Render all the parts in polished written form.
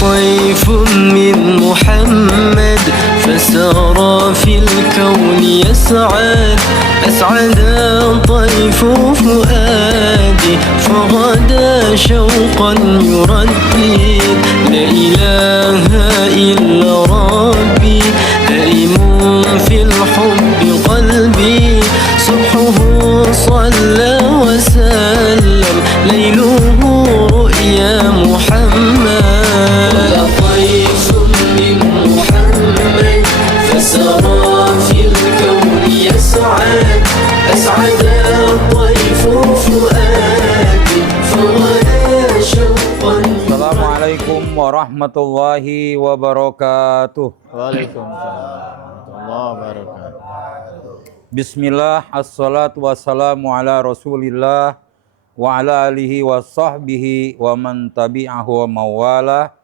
طيف من محمد فسار في الكون يسعد أسعد طيف فؤادي فغدا شوقا يردد لا إله إلا ربي هائم في الحب قلبي صبحه صلى وسلم ليله رؤيا محمد طيف من محمد فسرى في الكون يسعد أسعد طيف فؤادي فغدا شوقا. Assalamualaikum warahmatullahi wabarakatuh. Waalaikumsalam warahmatullahi wabarakatuh. Bismillah, assalatu wassalamu ala rasulillah wa ala alihi wa sahbihi wa man tabi'ahu wa mawala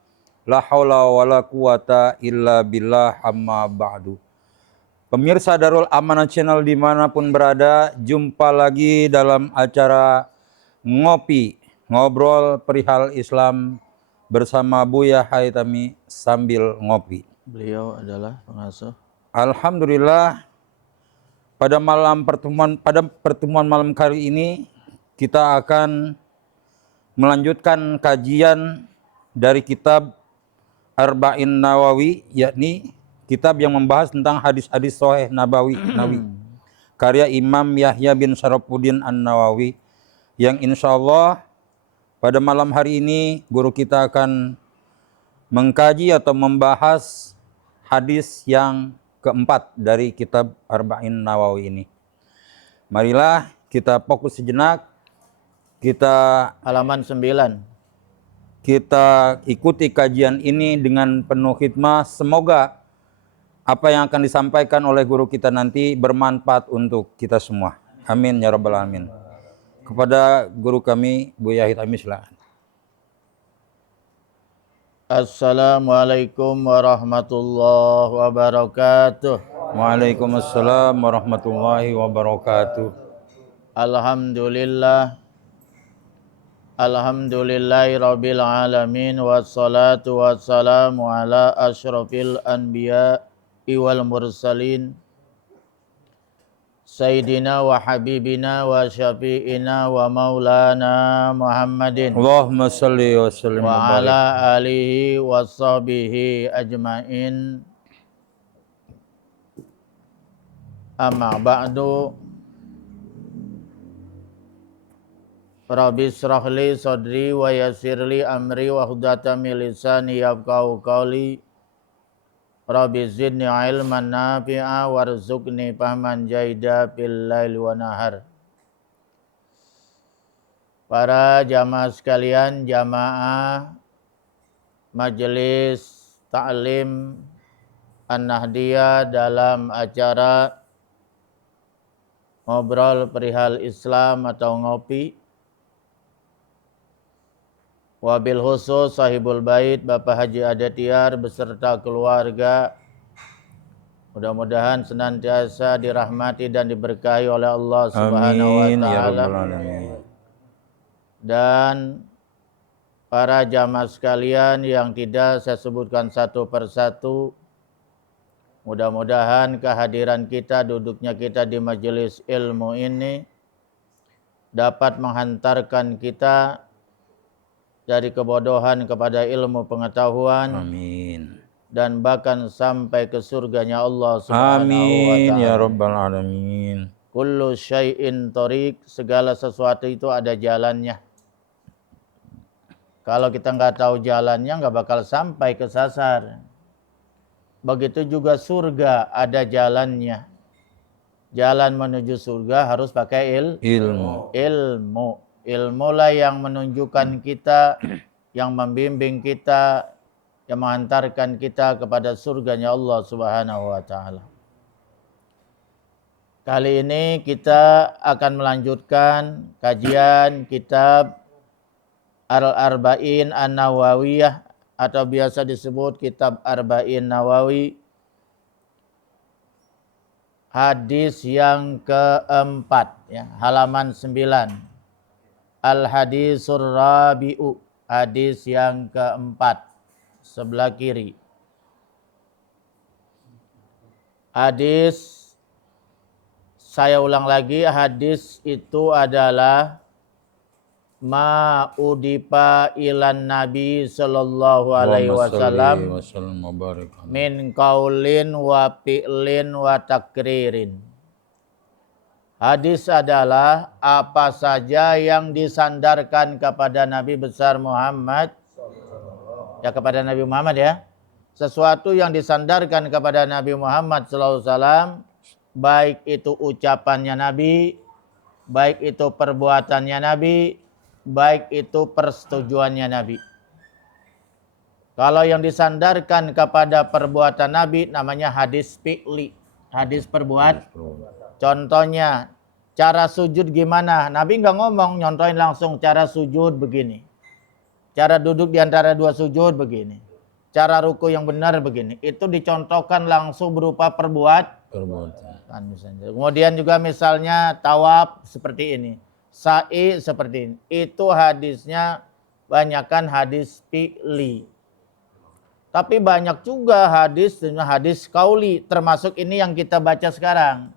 la hawla wa la quwata illa billah amma ba'du. Pemirsa Darul Amanah Channel dimanapun berada, jumpa lagi dalam acara Ngopi, Ngobrol Perihal Islam bersama Buya Haitami sambil ngopi. Beliau adalah pengasuh. Alhamdulillah, pada pertemuan malam kali ini kita akan melanjutkan kajian dari kitab Arba'in Nawawi, yakni kitab yang membahas tentang hadis-hadis sahih Nabawi karya Imam Yahya bin Syarafuddin An-Nawawi, yang insya Allah pada malam hari ini guru kita akan mengkaji atau membahas hadis yang keempat dari kitab Arba'in Nawawi ini. Marilah kita fokus sejenak, kita Halaman 9. kita ikuti kajian ini dengan penuh hikmah. Semoga apa yang akan disampaikan oleh guru kita nanti bermanfaat untuk kita semua. Amin ya rabbal alamin. Kepada guru kami Buya Haitami, silakan. Assalamualaikum warahmatullahi wabarakatuh. Waalaikumsalam warahmatullahi wabarakatuh. Alhamdulillah. Alhamdulillahi rabbil alamin. Wassalatu wassalamu ala asyrafil anbiya wal mursalin. Sayyidina wa habibina wa syafi'ina wa maulana Muhammadin Allahumma salli wa sallim wa ala alihi wa sahbihi ajmain. Amma ba'du. Rabbi israh li sadri wa yassir li amri wa hludatan min lisani yafqahu qawli. Rabbi zidni ilman nafi'a warzuqni fahman jaida fil laili wa nahar. Para jamaah sekalian, jamaah Majelis Ta'lim An-Nahdiyah dalam acara Ngobrol Perihal Islam atau Ngopi. Wabil khusus sahibul bait Bapak Haji Adatiar beserta keluarga, mudah-mudahan senantiasa dirahmati dan diberkahi oleh Allah Subhanahu wa taala. Dan para jamaah sekalian yang tidak saya sebutkan satu persatu, mudah-mudahan kehadiran kita, duduknya kita di majelis ilmu ini dapat menghantarkan kita dari kebodohan kepada ilmu pengetahuan. Amin. Dan bahkan sampai ke surganya Allah Subhanahu wa Amin ta'ala. ya rabbal alamin. Kullu syai'in thariq, segala sesuatu itu ada jalannya. Kalau kita nggak tahu jalannya, nggak bakal sampai ke sasar. Begitu juga surga ada jalannya. Jalan menuju surga harus pakai ilmu. Ilmulah yang menunjukkan kita, yang membimbing kita, yang menghantarkan kita kepada surganya Allah Subhanahu wa taala. Kali ini kita akan melanjutkan kajian kitab Al-Arba'in An-Nawawiyah atau biasa disebut kitab Arba'in Nawawi. Hadis yang keempat, ya, halaman 9. Al-hadisur rabi'u, hadis yang keempat. sebelah kiri. Hadis, saya ulang lagi, hadis itu adalah ma udipa ilan nabi sallallahu alaihi wasallam min qaulin wa fi'lin wa takririn. Hadis adalah apa saja yang disandarkan kepada Nabi besar Muhammad, ya kepada Nabi Muhammad ya. Sesuatu yang disandarkan kepada Nabi Muhammad SAW, baik itu ucapannya Nabi, baik itu perbuatannya Nabi, baik itu persetujuannya Nabi. Kalau yang disandarkan kepada perbuatan Nabi namanya hadis fi'li, hadis perbuat. Contohnya, cara sujud gimana? Nabi nggak ngomong, nyontohin langsung cara sujud begini. Cara duduk di antara dua sujud begini. Cara ruku yang benar begini. Itu dicontohkan langsung berupa perbuatan. Kemudian juga misalnya tawaf seperti ini. Sa'i seperti ini. Itu hadisnya banyakkan hadis fi'li. Tapi banyak juga hadis qauli. Termasuk ini yang kita baca sekarang.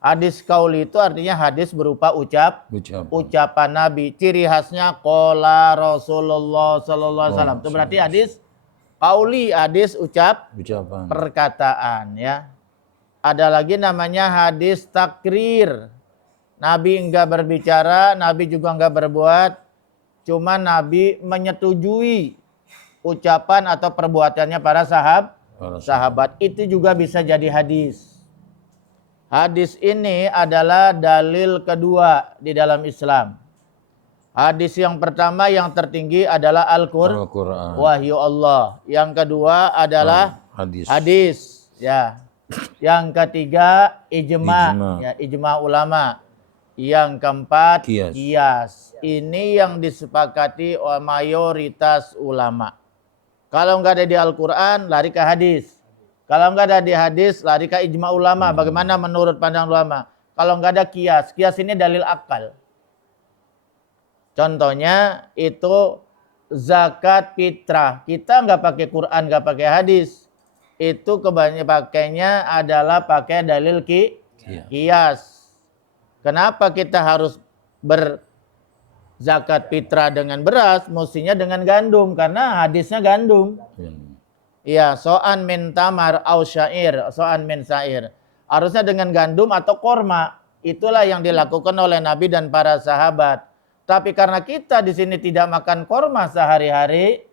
Hadis qauli itu artinya hadis berupa ucapan Nabi. Ciri khasnya qala Rasulullah sallallahu alaihi wasallam. Itu berarti hadis qauli, hadis ucapan, perkataan ya. Ada lagi namanya hadis takrir. Nabi enggak berbicara, Nabi juga enggak berbuat. Cuma Nabi menyetujui ucapan atau perbuatannya para sahabat. Itu juga bisa jadi hadis. Hadis ini adalah dalil kedua di dalam Islam. Hadis yang pertama yang tertinggi adalah Al-Qur'an, wahyu Allah. Yang kedua adalah hadis. Ya. Yang ketiga ijma, ya, ijma ulama. Yang keempat qiyas. Ini yang disepakati oleh mayoritas ulama. Kalau enggak ada di Al-Qur'an, lari ke hadis. Kalau enggak ada di hadis, lari ke ijma ulama. Bagaimana menurut pandang ulama? Kalau enggak ada qiyas. Qiyas ini dalil akal. Contohnya itu zakat fitrah. Kita enggak pakai Quran, enggak pakai hadis. Itu kebanyakan pakainya adalah pakai dalil qiyas. Kenapa kita harus berzakat fitrah dengan beras? Mestinya dengan gandum. Karena hadisnya gandum. Iya, so'an min tamar au syair, so'an min syair. Harusnya dengan gandum atau korma. Itulah yang dilakukan oleh Nabi dan para sahabat. Tapi karena kita di sini tidak makan korma sehari-hari,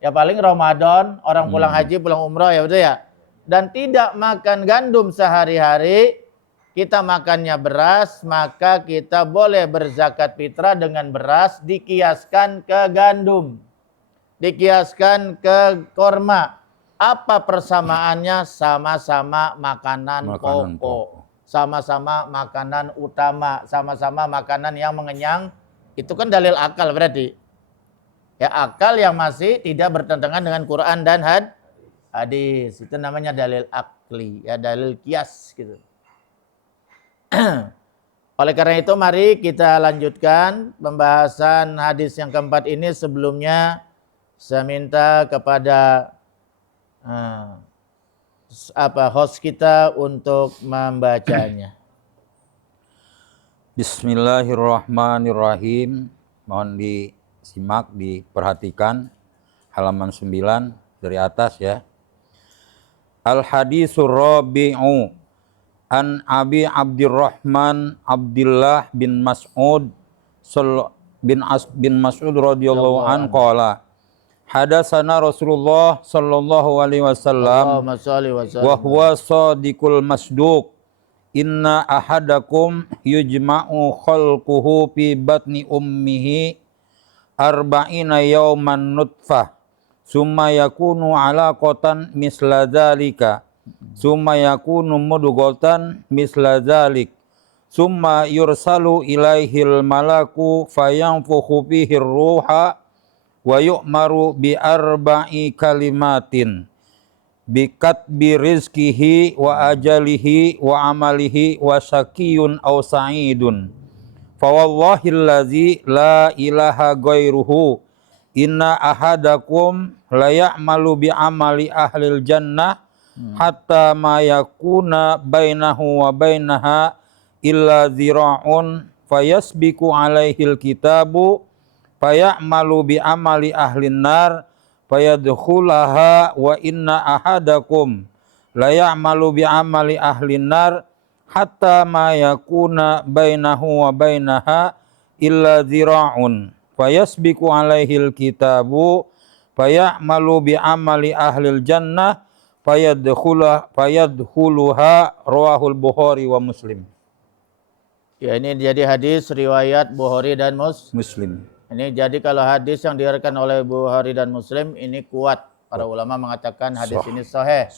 ya paling Ramadan, orang pulang haji, pulang umroh ya betul ya. Dan tidak makan gandum sehari-hari, kita makannya beras, maka kita boleh berzakat fitrah dengan beras dikiaskan ke gandum. Dikiaskan ke korma. Apa persamaannya? Sama-sama makanan pokok. Sama-sama makanan utama. Sama-sama makanan yang mengenyang. Itu kan dalil akal berarti. Ya akal yang masih tidak bertentangan dengan Quran dan hadis. Itu namanya dalil akli. Ya dalil qiyas gitu. Oleh karena itu mari kita lanjutkan pembahasan hadis yang keempat ini. Sebelumnya saya minta kepada host kita untuk membacanya. Bismillahirrahmanirrahim. Mohon disimak, diperhatikan halaman 9 dari atas ya. Al-hadisur rabi'u an Abi Abdurrahman Abdullah bin Mas'ud bin Mas'ud radhiyallahu an qala hadasana Rasulullah sallallahu alaihi wasallam wa huwa shadiqul masduq inna ahadakum yujma'u khalquhu fi batni ummihi arba'ina yawman nutfah summa yakunu alaqatan misla dzalika summa yakunu mudghatan misla dzalik summa yursalu ilaihil malaku fayanfukhu fihi ruha wa yu'maru bi arba'i kalimatin bi katbi rizkihi wa ajalihi wa amalihi wa syakiyun aw sa'idun fa wallahi allazi la ilaha ghairuhu inna ahadakum la ya'malu bi amali ahlil jannah hatta ma yakuna bainahu wa bainaha illa zira'un fayasbiqu alaihil kitabu fayamalu bi amali ahlin nar fayadkhulaha wa inna ahadakum la ya'malu bi amali ahlin nar hatta ma yakuna bainahu wa bainaha illa zira'un fayasbiqu alaihil kitabu fayamalu bi amali ahlil jannah fayadkhuluha rawahul Bukhari wa Muslim. Ya, ini jadi hadis riwayat Bukhari dan Muslim. Ini jadi kalau hadis yang diriwayatkan oleh Bukhari dan Muslim ini kuat. Para ulama mengatakan hadis ini sahih.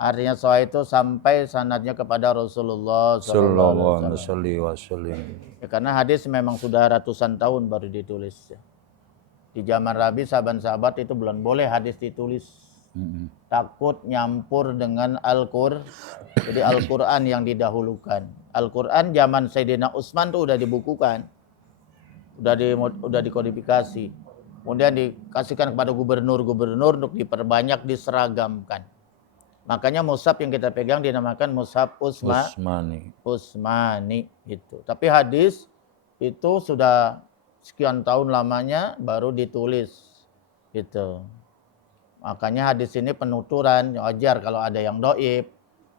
Artinya sahih itu sampai sanadnya kepada Rasulullah sallallahu alaihi wasallam. Ya, karena hadis memang sudah ratusan tahun baru ditulis. Di zaman Nabi sahabat-sahabat itu belum boleh hadis ditulis. Takut nyampur dengan Al-Qur'an. Jadi Al-Qur'an yang didahulukan. Al-Qur'an zaman Sayyidina Utsman tuh udah dibukukan. Udah dikodifikasi. Kemudian dikasihkan kepada gubernur-gubernur untuk diperbanyak, diseragamkan. Makanya mushaf yang kita pegang dinamakan mushaf Utsmani itu. Tapi hadis itu sudah sekian tahun lamanya baru ditulis gitu. Makanya hadis ini penuturan, wajar kalau ada yang dhaif,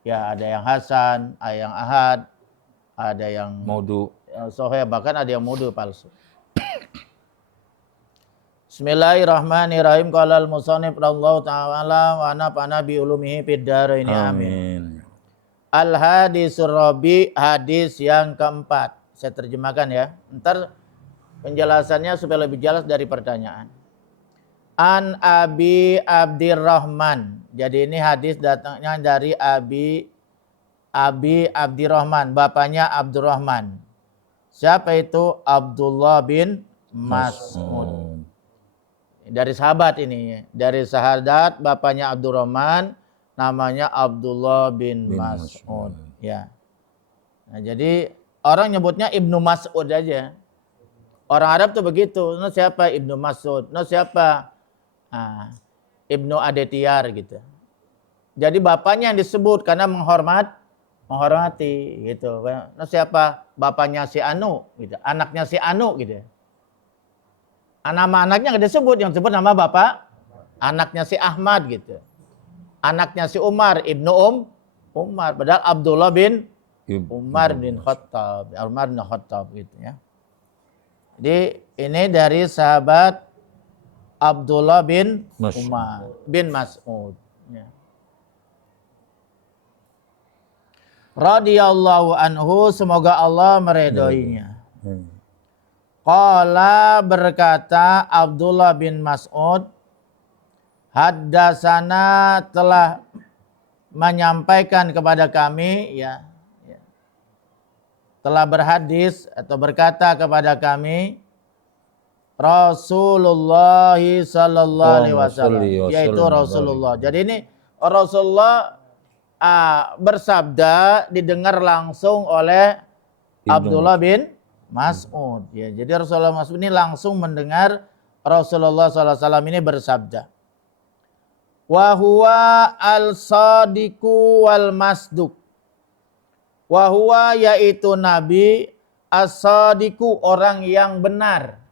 ya ada yang hasan, ada yang ahad, ada yang maudhu, sahih, bahkan ada yang maudhu palsu. Bismillahirrahmanirrahim. Qala al-musannif radhiyallahu ta'ala wa nafa'ana bi ulumihi fid dharain amin. Al-hadisur rabi, hadis yang keempat. Saya terjemahkan ya. Ntar penjelasannya supaya lebih jelas dari pertanyaan. An Abi Abdirrahman. Jadi ini hadis datangnya dari Abi Abdirrahman, bapaknya Abdurrahman. Siapa itu? Abdullah bin Mas'ud. Dari sahabat ini, dari sahabat bapaknya Abdurrahman, namanya Abdullah bin Mas'ud. Ya. Nah, jadi orang nyebutnya Ibnu Mas'ud aja. Orang Arab tuh begitu. No siapa? Ibnu Mas'ud. No siapa? Ibnu Adetiyar gitu. Jadi bapaknya yang disebut karena menghormati gitu. No siapa? Bapaknya si Anu gitu. Anaknya si Anu gitu. Nama anaknya nggak disebut, yang disebut nama bapak. Anaknya si Ahmad gitu. Anaknya si Umar, Ibnu Umar. Padahal Abdullah bin Umar bin Khattab. Umar bin Khattab gitu ya. Jadi ini dari sahabat Abdullah bin Umar bin Mas'ud. Ya. Radhiyallahu anhu, semoga Allah meridhoinya. Qala, berkata Abdullah bin Mas'ud, haddasana, telah menyampaikan kepada kami, telah berhadis atau berkata kepada kami Rasulullah sallallahu alaihi wasallam, yaitu Rasulullah. Jadi ini Rasulullah bersabda didengar langsung oleh Abdullah bin Mas'ud. Ya, jadi Rasulullah Mas'ud ini langsung mendengar Rasulullah sallallahu alaihi wasallam ini bersabda. Wa huwa al-sadiqu wal masduq. Wa huwa, yaitu Nabi, as-sadiqu, orang yang benar.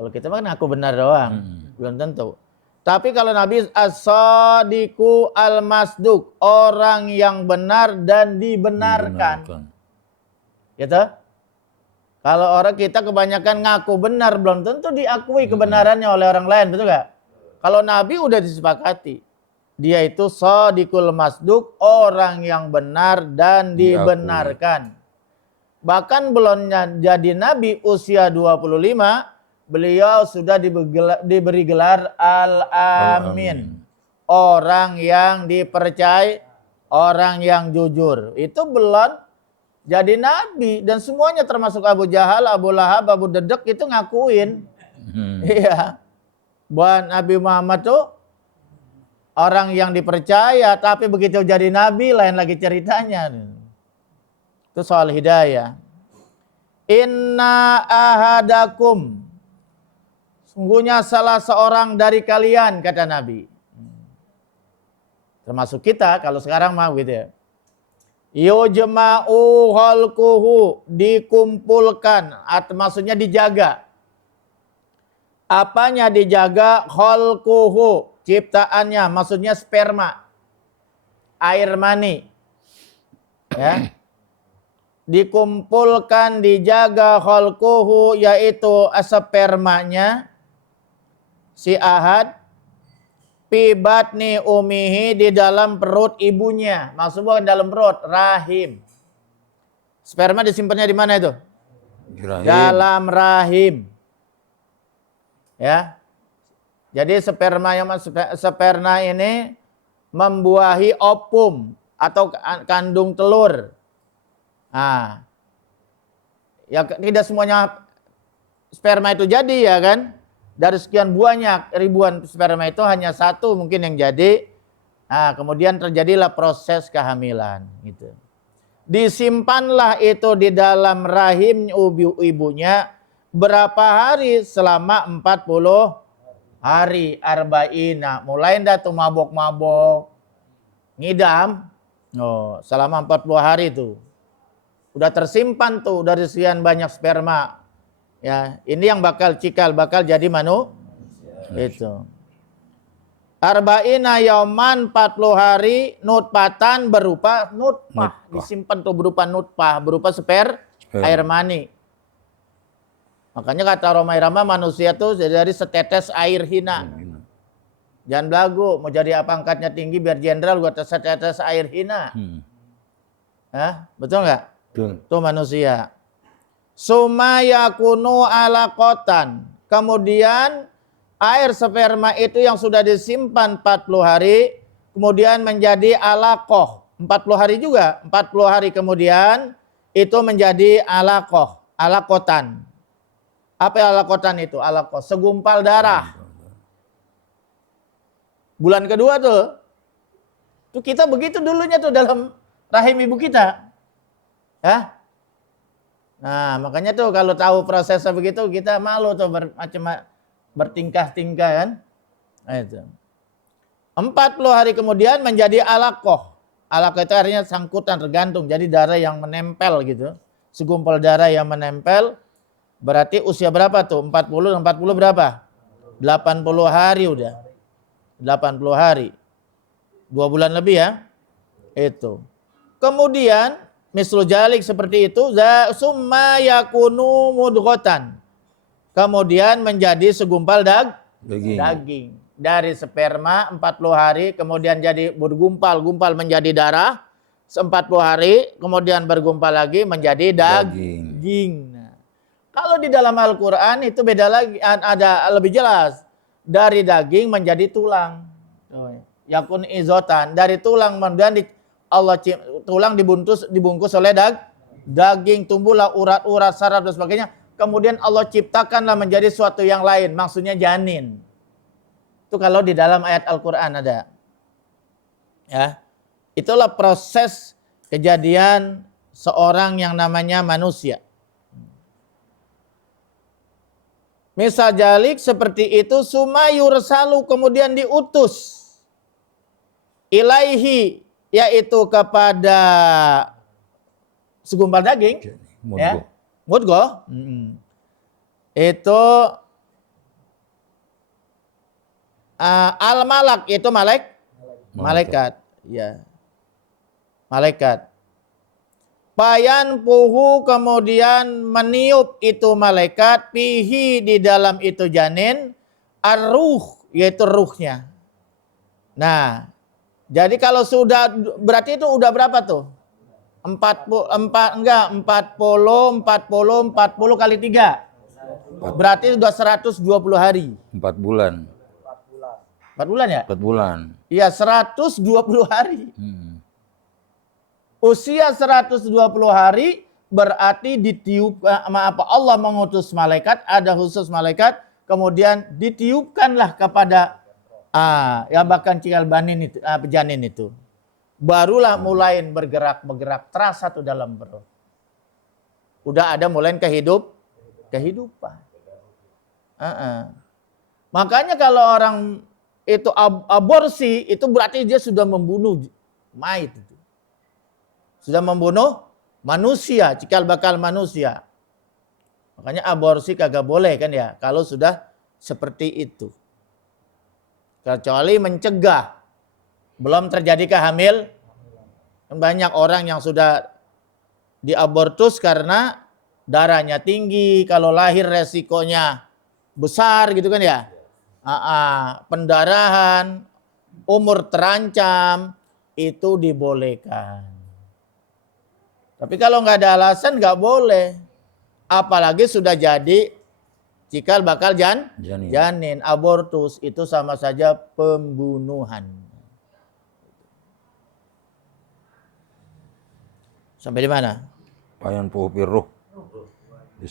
Kalau kita kan aku benar doang, belum tentu. Tapi kalau Nabi as-sadiqu al-masduq, orang yang benar dan dibenarkan. Gitu? Kalau orang kita kebanyakan ngaku benar, belum tentu diakui kebenarannya oleh orang lain, betul gak? Kalau Nabi udah disepakati, dia itu shadiqul masduq, orang yang benar dan dibenarkan. Bahkan belum jadi Nabi usia 25, beliau sudah diberi gelar Al-Amin. Orang yang dipercaya, orang yang jujur. Itu belum jadi Nabi. Dan semuanya termasuk Abu Jahal, Abu Lahab, Abu Dedek itu ngakuin. Iya. Buat Nabi Muhammad tuh orang yang dipercaya, tapi begitu jadi Nabi lain lagi ceritanya. Itu soal hidayah. Inna ahadakum, Sungguhnya salah seorang dari kalian, kata Nabi. Termasuk kita kalau sekarang mah gitu ya. Yujma'u khalquhu, dikumpulkan, atau maksudnya dijaga. Apanya dijaga? Khalquhu, ciptaannya, maksudnya sperma, air mani. Ya. Dikumpulkan, dijaga khalquhu, yaitu spermanya si Ahad, fi batni umihi, di dalam perut ibunya. Maksudnya bukan dalam perut, rahim. Sperma disimpannya di mana itu? Rahim. Dalam rahim. Ya. Jadi sperma ini membuahi ovum atau kandung telur. Nah, ya tidak semuanya sperma itu jadi ya kan? Dari sekian banyak ribuan sperma itu hanya satu mungkin yang jadi. Nah, kemudian terjadilah proses kehamilan gitu. Disimpanlah itu di dalam rahim ibunya berapa hari? Selama 40 hari, arba'ina. Mulai dah tuh mabok-mabok, ngidam. Oh, selama 40 hari tuh. Udah tersimpan tuh dari sekian banyak sperma. Ya, ini yang bakal jadi itu. Arba'ina yauman, 40 hari, nutfatan berupa nutfah. Disimpan tuh berupa nutfah, berupa air mani. Makanya kata Romai Rama, manusia tuh dari setetes air hina. Jangan belagu, mau jadi apa angkatnya tinggi biar jenderal gua setetes air hina. Hah? Betul nggak? Betul. Tuh manusia. Sumaya kunu alaqatan. Kemudian air sperma itu yang sudah disimpan 40 hari, kemudian menjadi alaqah. 40 hari juga. 40 hari kemudian itu menjadi alaqah. Alaqatan. Apa alaqatan itu? Alaqah, segumpal darah. Bulan kedua tuh kita begitu dulunya tuh dalam rahim ibu kita. Ya. Nah, makanya tuh kalau tahu prosesnya begitu kita malu tuh bertingkah-tingkah kan. Nah, itu. 40 hari kemudian menjadi alaqah. Alaqah itu artinya sangkutan, tergantung. Jadi darah yang menempel gitu. Segumpal darah yang menempel. Berarti usia berapa tuh? 40 berapa? 80 hari udah. 80 hari. 2 bulan lebih ya. Itu. Kemudian mislu jalik seperti itu, summa yakunu mudghatan. Kemudian menjadi segumpal daging. Dari sperma 40 hari, kemudian jadi bergumpal menjadi darah. 40 hari, kemudian bergumpal lagi menjadi daging. Nah, kalau di dalam Al-Quran itu beda lagi, ada lebih jelas. Dari daging menjadi tulang. Yakun izotan. Dari tulang kemudian tulang dibungkus oleh daging, tumbuhlah urat-urat, saraf dan sebagainya. Kemudian Allah ciptakanlah menjadi suatu yang lain, maksudnya janin. Itu kalau di dalam ayat Al-Qur'an ada. Ya. Itulah proses kejadian seorang yang namanya manusia. Misal jalik seperti itu, sumayursalu, kemudian diutus ilaihi, yaitu kepada segumpal daging, mudghah. Itu al-malak, itu malaikat. Ya. Malaikat. Payan puhu, kemudian meniup itu malaikat, pihi, di dalam itu janin, ar-ruh, yaitu ruhnya. Nah, jadi kalau sudah, berarti itu udah berapa tuh? 40 kali 3. Berarti sudah 120 hari. 4 bulan. 4 bulan ya? 4 bulan. Iya, 120 hari. Usia 120 hari berarti Allah mengutus malaikat, ada khusus malaikat, kemudian ditiupkanlah kepada bahkan cikal janin itu. Barulah mulai bergerak, terasa tuh dalam perut. Udah ada mulai kehidupan. Makanya kalau orang itu aborsi, itu berarti dia sudah membunuh mayit. Sudah membunuh manusia, cikal bakal manusia. Makanya aborsi kagak boleh kan ya, kalau sudah seperti itu. Kecuali mencegah. Belum terjadi hamil. Banyak orang yang sudah diabortus karena darahnya tinggi, kalau lahir resikonya besar gitu kan ya. Pendarahan, umur terancam, itu dibolehkan. Tapi kalau nggak ada alasan nggak boleh. Apalagi sudah jadi cikal bakal janin. Abortus itu sama saja pembunuhan. Sampai di mana? Payan puhpiruh.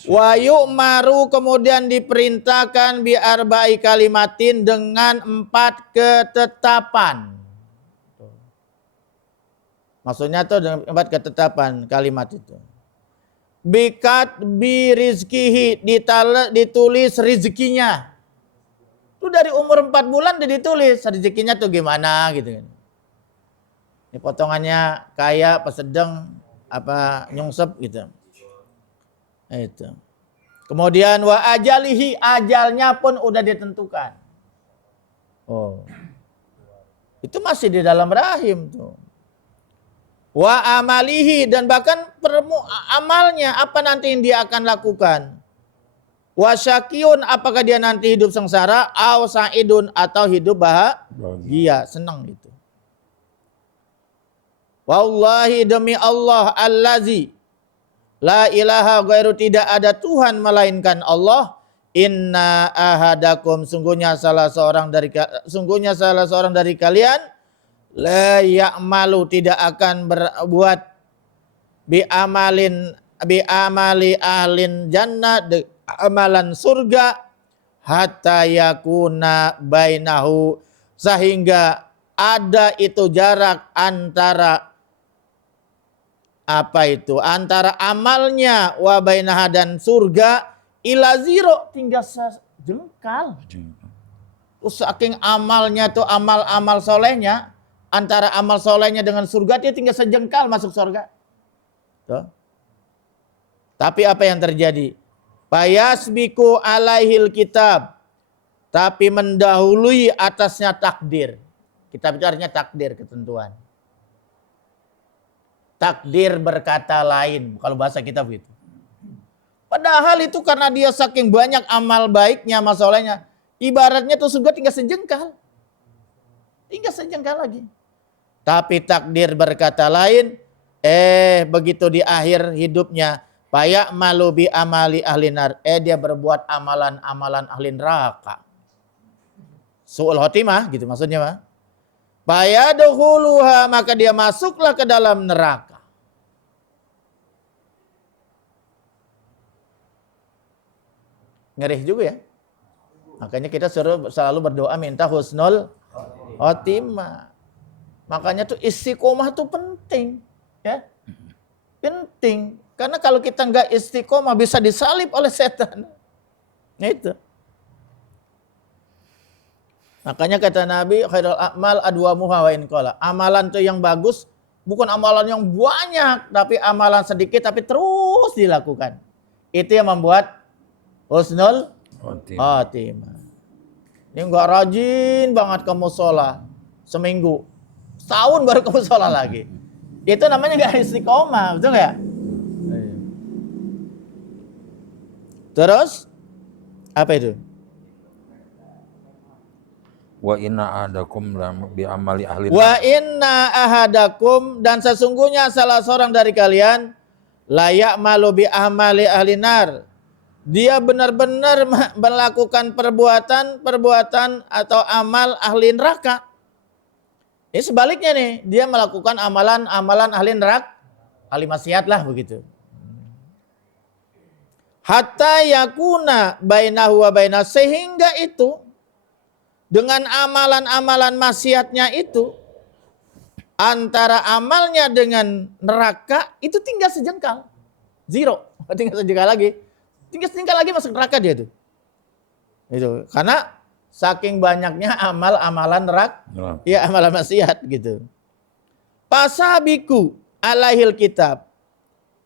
Wa yu'maru, kemudian diperintahkan bi arba'i kalimatin, dengan 4 ketetapan. Maksudnya tuh dengan 4 ketetapan kalimat itu. Bikat bi rizkihi, ditulis rizkinya. Itu dari umur 4 bulan udah ditulis rizkinya tuh gimana gitu kan. Ini potongannya kaya apa sedang apa nyungsep gitu. Itu. Kemudian wa ajalihi, ajalnya pun udah ditentukan. Oh. Itu masih di dalam rahim tuh. Wa amalihi, dan bahkan amalnya apa nanti yang dia akan lakukan. Wa syakiyun, apakah dia nanti hidup sengsara, au sa'idun, atau hidup bahagia, senang itu. Wallahi, demi Allah, allazi la ilaha ghairu, tidak ada Tuhan melainkan Allah. Inna ahadakum, sungguhnya salah seorang dari kalian la ya'malu, tidak akan berbuat bi amali ahlin jannah, amalan surga, hatta yakuna bainahu, sehingga ada itu jarak antara antara amalnya wa bainaha dan surga ila zero, tinggal sejengkal. Saking amalnya tuh amal solehnya, antara amal solehnya dengan surga dia tinggal sejengkal masuk surga. Tuh. Tapi apa yang terjadi? Fayasbiku alaihil kitab, tapi mendahului atasnya takdir. Kitab itu artinya takdir, ketentuan. Takdir berkata lain, kalau bahasa kita begitu. Padahal itu karena dia saking banyak amal baiknya, amal solehnya, ibaratnya tuh surga tinggal sejengkal. Tinggal sejengkal lagi. Tapi takdir berkata lain, begitu di akhir hidupnya, payak malu bi amali ahlinar, dia berbuat amalan-amalan ahli neraka. Su'ul khotimah, gitu maksudnya mah. Fayadukhuluha, maka dia masuklah ke dalam neraka. Ngeri juga ya. Makanya kita selalu berdoa minta husnul khotimah. Makanya tuh istiqomah tuh penting, ya. Penting. Karena kalau kita enggak istiqomah bisa disalib oleh setan. Itu. Makanya kata Nabi, khairul a'mal adwamuha wa in qala. Amalan tuh yang bagus bukan amalan yang banyak, tapi amalan sedikit tapi terus dilakukan. Itu yang membuat husnul khotimah. Ini enggak rajin banget kamu sholat seminggu, setahun baru kamu sholat lagi. Itu namanya enggak istiqomah, betul enggak? Terus apa itu? Wa inna ahadakum bi amali ahli nar. Wa inna ahadakum, dan sesungguhnya salah seorang dari kalian layak malu bi amali ahli nar. Dia benar-benar melakukan perbuatan atau amal ahli neraka. Ini sebaliknya nih, dia melakukan amalan ahli neraka, ahli maksiat lah begitu. Hatta yakuna bainahu wa baina, sehingga itu dengan amalan-amalan maksiatnya itu, antara amalnya dengan neraka itu tinggal sejengkal. Zero. Tinggal sejengkal lagi. Tinggal sejengkal lagi masuk neraka dia tuh. Itu. Karena saking banyaknya amalan neraka, ya amalan maksiat gitu. Pasabiku alaihil kitab.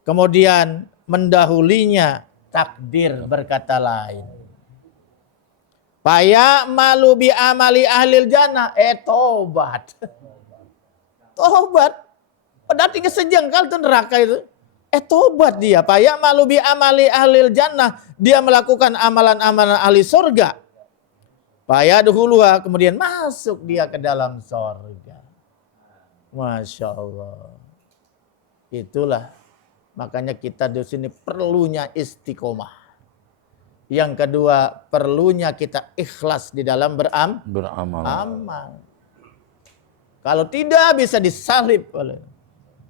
Kemudian mendahulinya takdir berkata lain. Paya malu bi amali ahlil jannah. Tobat. Tobat. Padahal tinggal sejengkal tuh neraka itu. Tobat dia. Paya malu bi amali ahlil jannah. Dia melakukan amalan-amalan ahli surga. Paya dahuluha. Kemudian masuk dia ke dalam surga. Masya Allah. Itulah. Makanya kita di sini perlunya istiqomah. Yang kedua, perlunya kita ikhlas di dalam beramal. Kalau tidak bisa disalib oleh.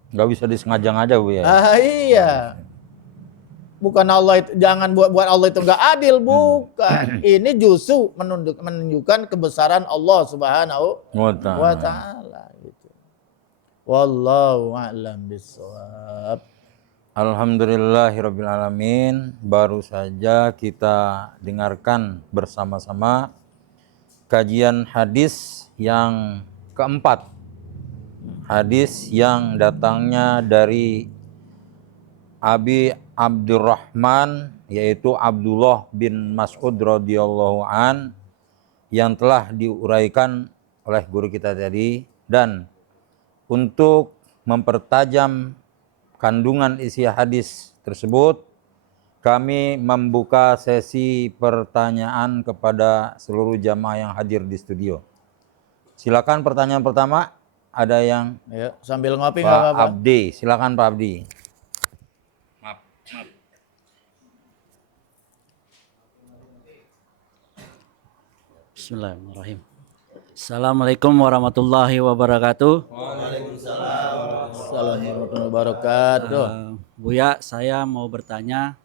Nggak bisa disengaja-ngaja Bu ya. Iya. Bukan Allah itu, jangan buat Allah itu nggak adil, bukan. Ini justru menunjukkan kebesaran Allah Subhanahu wa taala gitu. Wallahu a'lam bishawab. Alhamdulillahirrabbilalamin. Baru saja kita dengarkan bersama-sama kajian hadis yang keempat. Hadis yang datangnya dari Abi Abdurrahman, yaitu Abdullah bin Mas'ud radhiyallahu an, yang telah diuraikan oleh guru kita tadi. Dan untuk mempertajam kandungan isi hadis tersebut, kami membuka sesi pertanyaan kepada seluruh jamaah yang hadir di studio. Silakan pertanyaan pertama, ada yang Ayo, sambil ngopi Pak apa-apa. Abdi, silakan Pak Abdi. Maaf. Bismillahirrahmanirrahim. Assalamualaikum warahmatullahi wabarakatuh. Assalamualaikum warahmatullahi wabarakatuh. Buya, saya mau bertanya,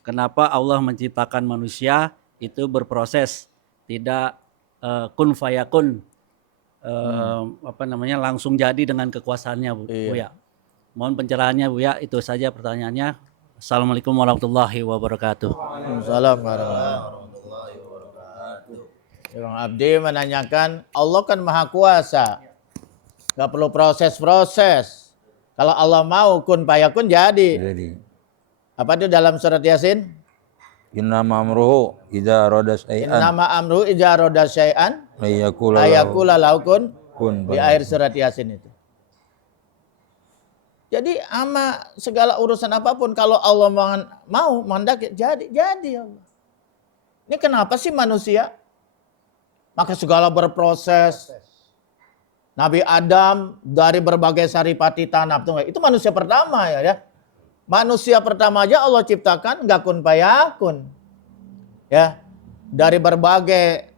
kenapa Allah menciptakan manusia itu berproses, tidak kun fayakun, langsung jadi dengan kekuasaannya, Buya. Mohon pencerahannya, Buya. Itu saja pertanyaannya. Assalamualaikum warahmatullahi wabarakatuh. Waalaikumsalam warahmatullahi wabarakatuh. Bang Abdi menanyakan, Allah kan maha kuasa. Gak perlu proses-proses. Kalau Allah mau kun fayakun jadi. Apa itu dalam surat Yasin? Innama amruhu idza arada syai'an. Innama amruhu idza arada syai'an ayakula lahu kun. Di akhir surat Yasin itu. Jadi ama segala urusan apapun kalau Allah mau menghendaki jadi Allah. Ini kenapa sih manusia? Maka segala berproses. Nabi Adam dari berbagai saripati tanah. Itu manusia pertama ya. Manusia pertama aja Allah ciptakan gak kun fayakun. Ya. Dari berbagai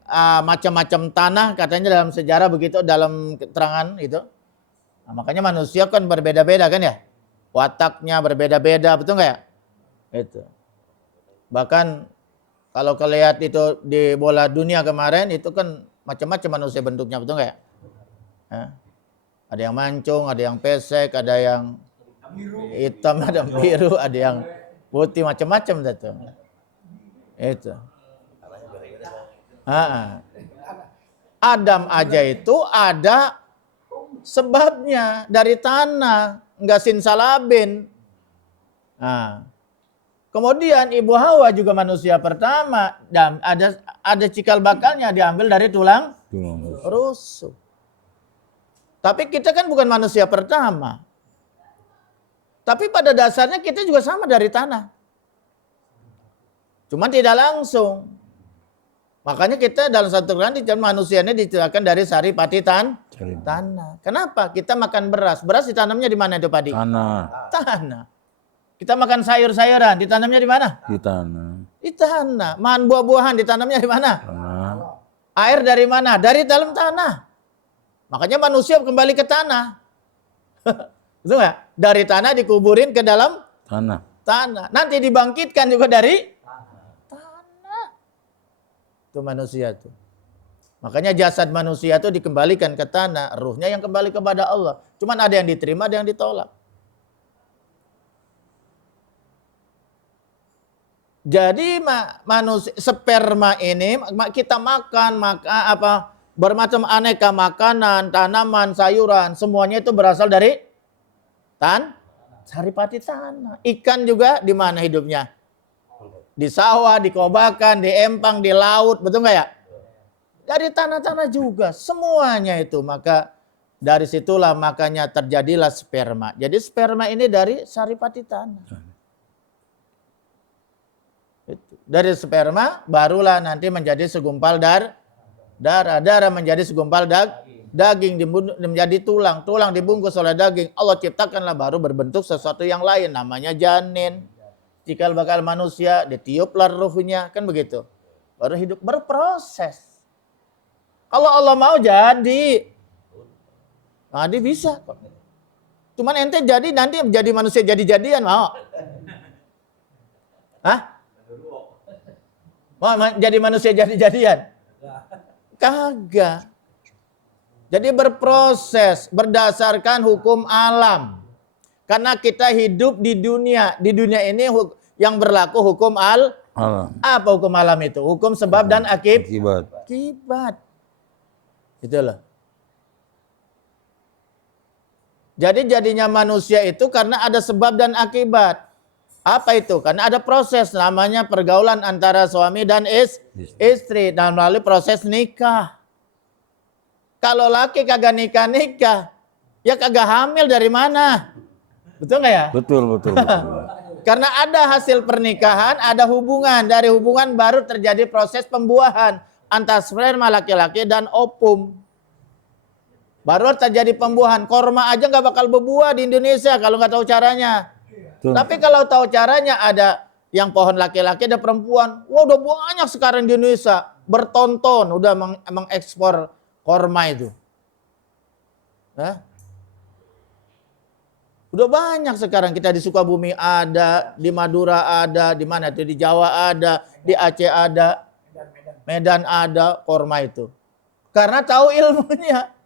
macam-macam tanah katanya dalam sejarah begitu, dalam keterangan itu. Nah, makanya manusia kan berbeda-beda kan ya. Wataknya berbeda-beda, betul nggak ya? Itu. Bahkan kalau kalian itu di bola dunia kemarin itu kan macam-macam manusia bentuknya, betul nggak ya? Ada yang mancung, ada yang pesek, ada yang hitam, ada yang biru, ada yang putih, macam-macam itu. Itu. Adam aja itu ada sebabnya dari tanah, enggak sinsalabin. Kemudian Ibu Hawa juga manusia pertama dan ada cikal bakalnya diambil dari tulang rusuk. Tapi kita kan bukan manusia pertama. Tapi pada dasarnya kita juga sama dari tanah. Cuma tidak langsung. Makanya kita dalam satu Quran manusianya diciptakan dari saripati tanah. Kenapa? Kita makan beras. Beras ditanamnya di mana itu padi? Tanah. Kita makan sayur-sayuran, ditanamnya di mana? Di tanah. Di tanah. Makan buah-buahan, ditanamnya di mana? Tanah. Air dari mana? Dari dalam tanah. Makanya manusia kembali ke tanah. Betul nggak? Dari tanah dikuburin ke dalam tanah. Nanti dibangkitkan juga dari tanah. Itu manusia tuh. Makanya jasad manusia itu dikembalikan ke tanah, ruhnya yang kembali kepada Allah. Cuman ada yang diterima, ada yang ditolak. Jadi manusia sperma ini kita makan bermacam aneka makanan, tanaman, sayuran, semuanya itu berasal dari saripati tanah. Ikan juga di mana hidupnya? Di sawah, di kobakan, di empang, di laut, betul nggak ya? Dari tanah-tanah juga, semuanya itu. Maka dari situlah makanya terjadilah sperma. Jadi sperma ini dari saripati tanah. Dari sperma barulah nanti menjadi segumpal darah menjadi segumpal daging menjadi tulang dibungkus oleh daging. Allah ciptakanlah baru berbentuk sesuatu yang lain namanya janin. Cikal bakal manusia ditiuplah ruhnya, kan begitu. Baru hidup berproses. Kalau Allah mau jadi bisa. Cuman ente jadi nanti jadi manusia jadi-jadian mau. Hah? Mau jadi manusia jadi-jadian? Kagak. Jadi berproses berdasarkan hukum alam. Karena kita hidup di dunia. Di dunia ini yang berlaku hukum alam. Apa hukum alam itu? Hukum sebab dan akibat. Itulah. Jadi jadinya manusia itu karena ada sebab dan akibat. Apa itu? Karena ada proses namanya pergaulan antara suami dan istri dan melalui proses nikah. Kalau laki kagak nikah, ya kagak hamil dari mana? Betul nggak ya? Betul. Karena ada hasil pernikahan, ada hubungan. Dari hubungan baru terjadi proses pembuahan antara sperma laki-laki dan ovum. Baru terjadi pembuahan. Korma aja nggak bakal berbuah di Indonesia kalau nggak tahu caranya. Tapi kalau tahu caranya ada yang pohon laki-laki ada perempuan. Wah udah banyak sekarang di Indonesia. Bertonton udah mengekspor korma itu. Hah? Udah banyak sekarang kita di Sukabumi ada, di Madura ada, di mana itu di Jawa ada, di Aceh ada, Medan ada korma itu. Karena tahu ilmunya.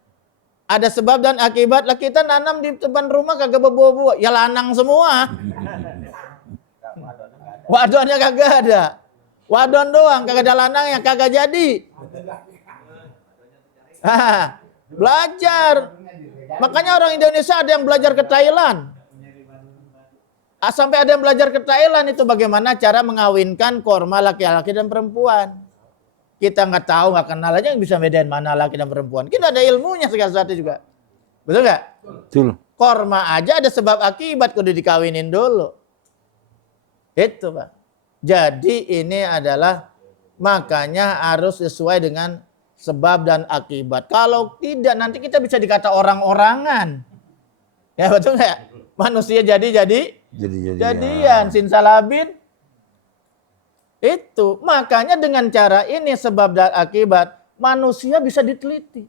Ada sebab dan akibat lah kita nanam di depan rumah kagak berbuah-buah. Ya lanang semua. Wadonnya kagak ada. Wadon doang kagak ada lanangnya kagak jadi. Belajar. Makanya orang Indonesia ada yang belajar ke Thailand. Sampai ada yang belajar ke Thailand itu bagaimana cara mengawinkan korma laki-laki dan perempuan. Kita nggak tahu, nggak kenal aja yang bisa bedain mana laki dan perempuan. Kita ada ilmunya segala sesuatu juga. Betul nggak? Betul. Korma aja ada sebab akibat kudu dikawinin dulu. Itu Pak. Jadi ini adalah makanya harus sesuai dengan sebab dan akibat. Kalau tidak nanti kita bisa dikata orang-orangan. Ya betul nggak? Manusia jadian sinsalabin. Itu makanya dengan cara ini sebab dan akibat manusia bisa diteliti.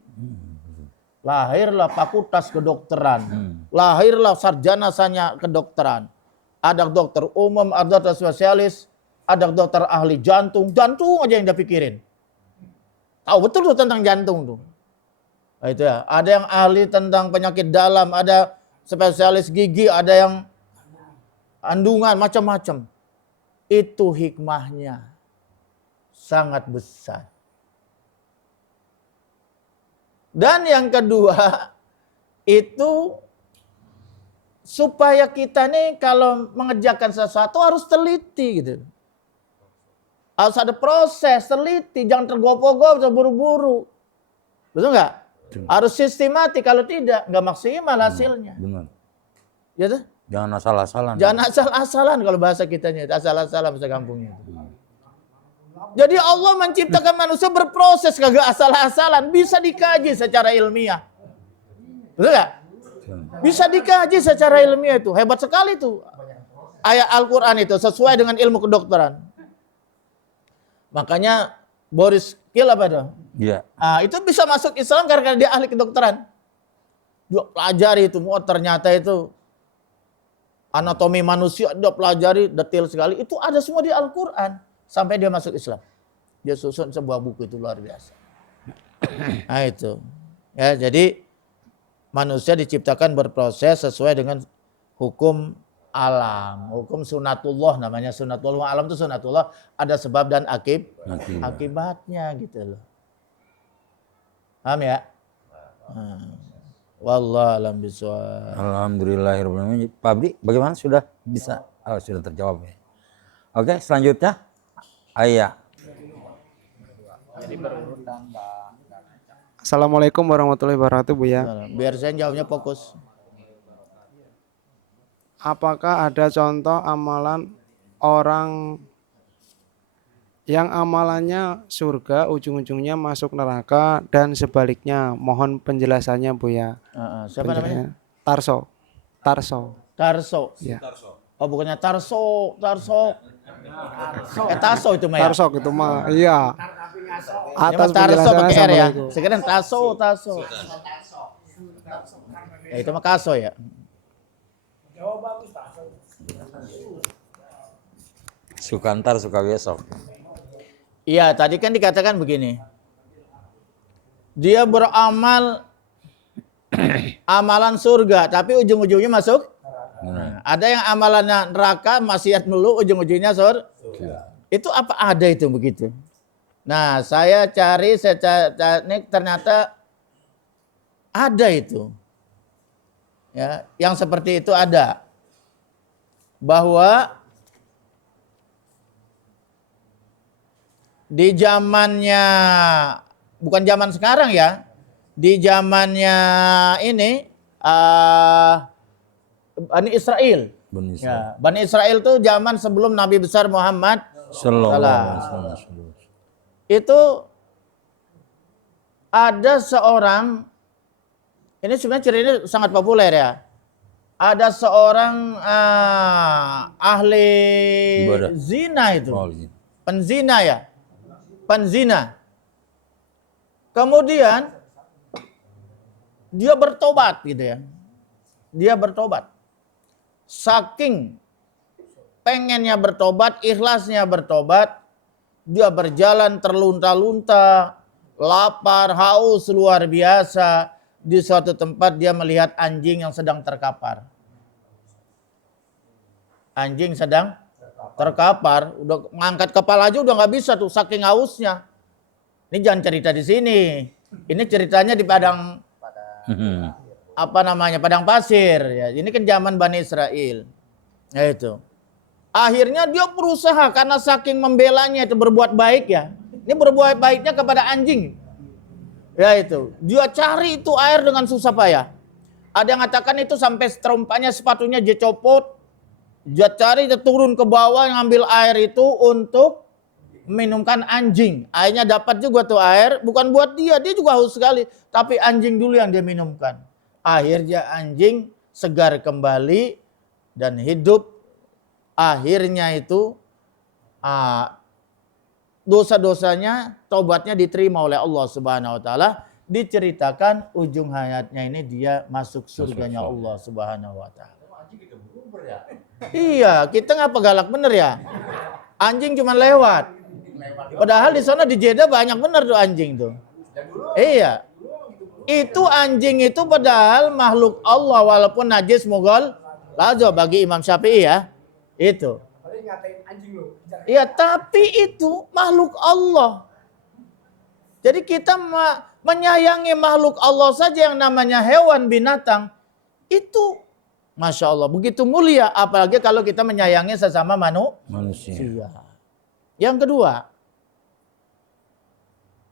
Lahirlah fakultas kedokteran, lahirlah sarjana kedokteran. Ada dokter umum, ada dokter spesialis, ada dokter ahli jantung aja yang dia pikirin. Tahu betul tuh tentang jantung tuh. Nah, itu ya. Ada yang ahli tentang penyakit dalam, ada spesialis gigi, ada yang kandungan macam-macam. Itu hikmahnya sangat besar. Dan yang kedua itu supaya kita nih kalau mengerjakan sesuatu harus teliti gitu. Harus ada proses, teliti, jangan tergopoh-gopoh, terburu-buru. Betul nggak? Harus sistematik, kalau tidak nggak maksimal hasilnya. Benar. Ya tuh? Jangan asal-asalan. Jangan asal-asalan kalau bahasa kitanya, asal-asalan bahasa kampungnya. Jadi Allah menciptakan manusia berproses, kagak asal-asalan, bisa dikaji secara ilmiah. Betul nggak? Bisa dikaji secara ilmiah itu, hebat sekali tuh. Ayat Al-Quran itu sesuai dengan ilmu kedokteran. Makanya Boris Kiel apa itu? Iya. Itu bisa masuk Islam karena dia ahli kedokteran. Dia pelajari itu, ternyata itu anatomi manusia dia pelajari detail sekali. Itu ada semua di Al-Quran. Sampai dia masuk Islam. Dia susun sebuah buku itu luar biasa. Nah itu. Ya, jadi manusia diciptakan berproses sesuai dengan hukum alam. Hukum sunatullah namanya sunatullah. Alam itu sunatullah, ada sebab dan akibatnya gitu loh. Paham ya? Wallah alam bisawab. Alhamdulillahirabbil alamin. Pak Abdi, bagaimana sudah bisa? Oh, sudah terjawab ya. Oke, selanjutnya. Ayah. Assalamualaikum warahmatullahi wabarakatuh, Buya. Biar saya jawabnya fokus. Apakah ada contoh amalan orang yang amalannya surga, ujung-ujungnya masuk neraka dan sebaliknya? Mohon penjelasannya, Buya. Siapa namanya? Tarso. Ya. Tarso. Oh, bukannya Tarso. Taso itu mah ya. Tarso itu mah. Iya. Atas Tarso pakai R ya. Assalamualaikum. Sekarang Taso. Ya, itu mah Kaso ya. Suka ntar, suka besok. Iya, tadi kan dikatakan begini. Dia beramal amalan surga, tapi ujung-ujungnya masuk. Nah, ada yang amalannya neraka, maksiat dulu, ujung-ujungnya surga. Itu apa ada itu begitu? Nah, saya cari, ini ternyata ada itu. Ya, yang seperti itu ada. Bahwa di zamannya, bukan zaman sekarang ya, di zamannya ini Bani Israel. Ya, Bani Israel itu zaman sebelum Nabi besar Muhammad Sallallahu alaihi wasallam. Itu ada seorang, ini sebenarnya cerita ini sangat populer ya. Ada seorang ahli Ibadah. zina itu. Oh, iya. Penzina ya. Penzina. Kemudian dia bertobat gitu ya. Dia bertobat. Saking pengennya bertobat, ikhlasnya bertobat, dia berjalan terlunta-lunta, lapar, haus luar biasa. Di suatu tempat dia melihat anjing yang sedang terkapar. Anjing sedang terkapar, udah ngangkat kepala aja udah nggak bisa tuh saking hausnya. Ini jangan cerita di sini. Ini ceritanya di padang padang pasir ya. Ini kan zaman Bani Israel. Ya itu. Akhirnya dia berusaha karena saking membelanya itu berbuat baik ya. Ini berbuat baiknya kepada anjing. Ya itu. Dia cari itu air dengan susah payah. Ada yang mengatakan itu sampai terumpanya sepatunya dia copot. Dia cari, dia turun ke bawah ngambil air itu untuk minumkan anjing. Akhirnya dapat juga tuh air. Bukan buat dia juga haus sekali. Tapi anjing dulu yang dia minumkan. Akhirnya anjing segar kembali dan hidup. Akhirnya itu dosa-dosanya, taubatnya diterima oleh Allah Subhanahu wa taala. Diceritakan ujung hayatnya ini dia masuk surganya Allah Subhanahu wa taala. Iya, kita ngapa galak bener ya? Anjing cuma lewat. Padahal di sana di Jeddah banyak bener tuh anjing tuh. Iya. Itu anjing itu padahal makhluk Allah walaupun najis mugol lazo bagi Imam Syafi'i ya. Itu. Iya, tapi itu makhluk Allah. Jadi kita menyayangi makhluk Allah saja yang namanya hewan binatang itu Masya Allah begitu mulia, apalagi kalau kita menyayangi sesama manusia. Yang kedua,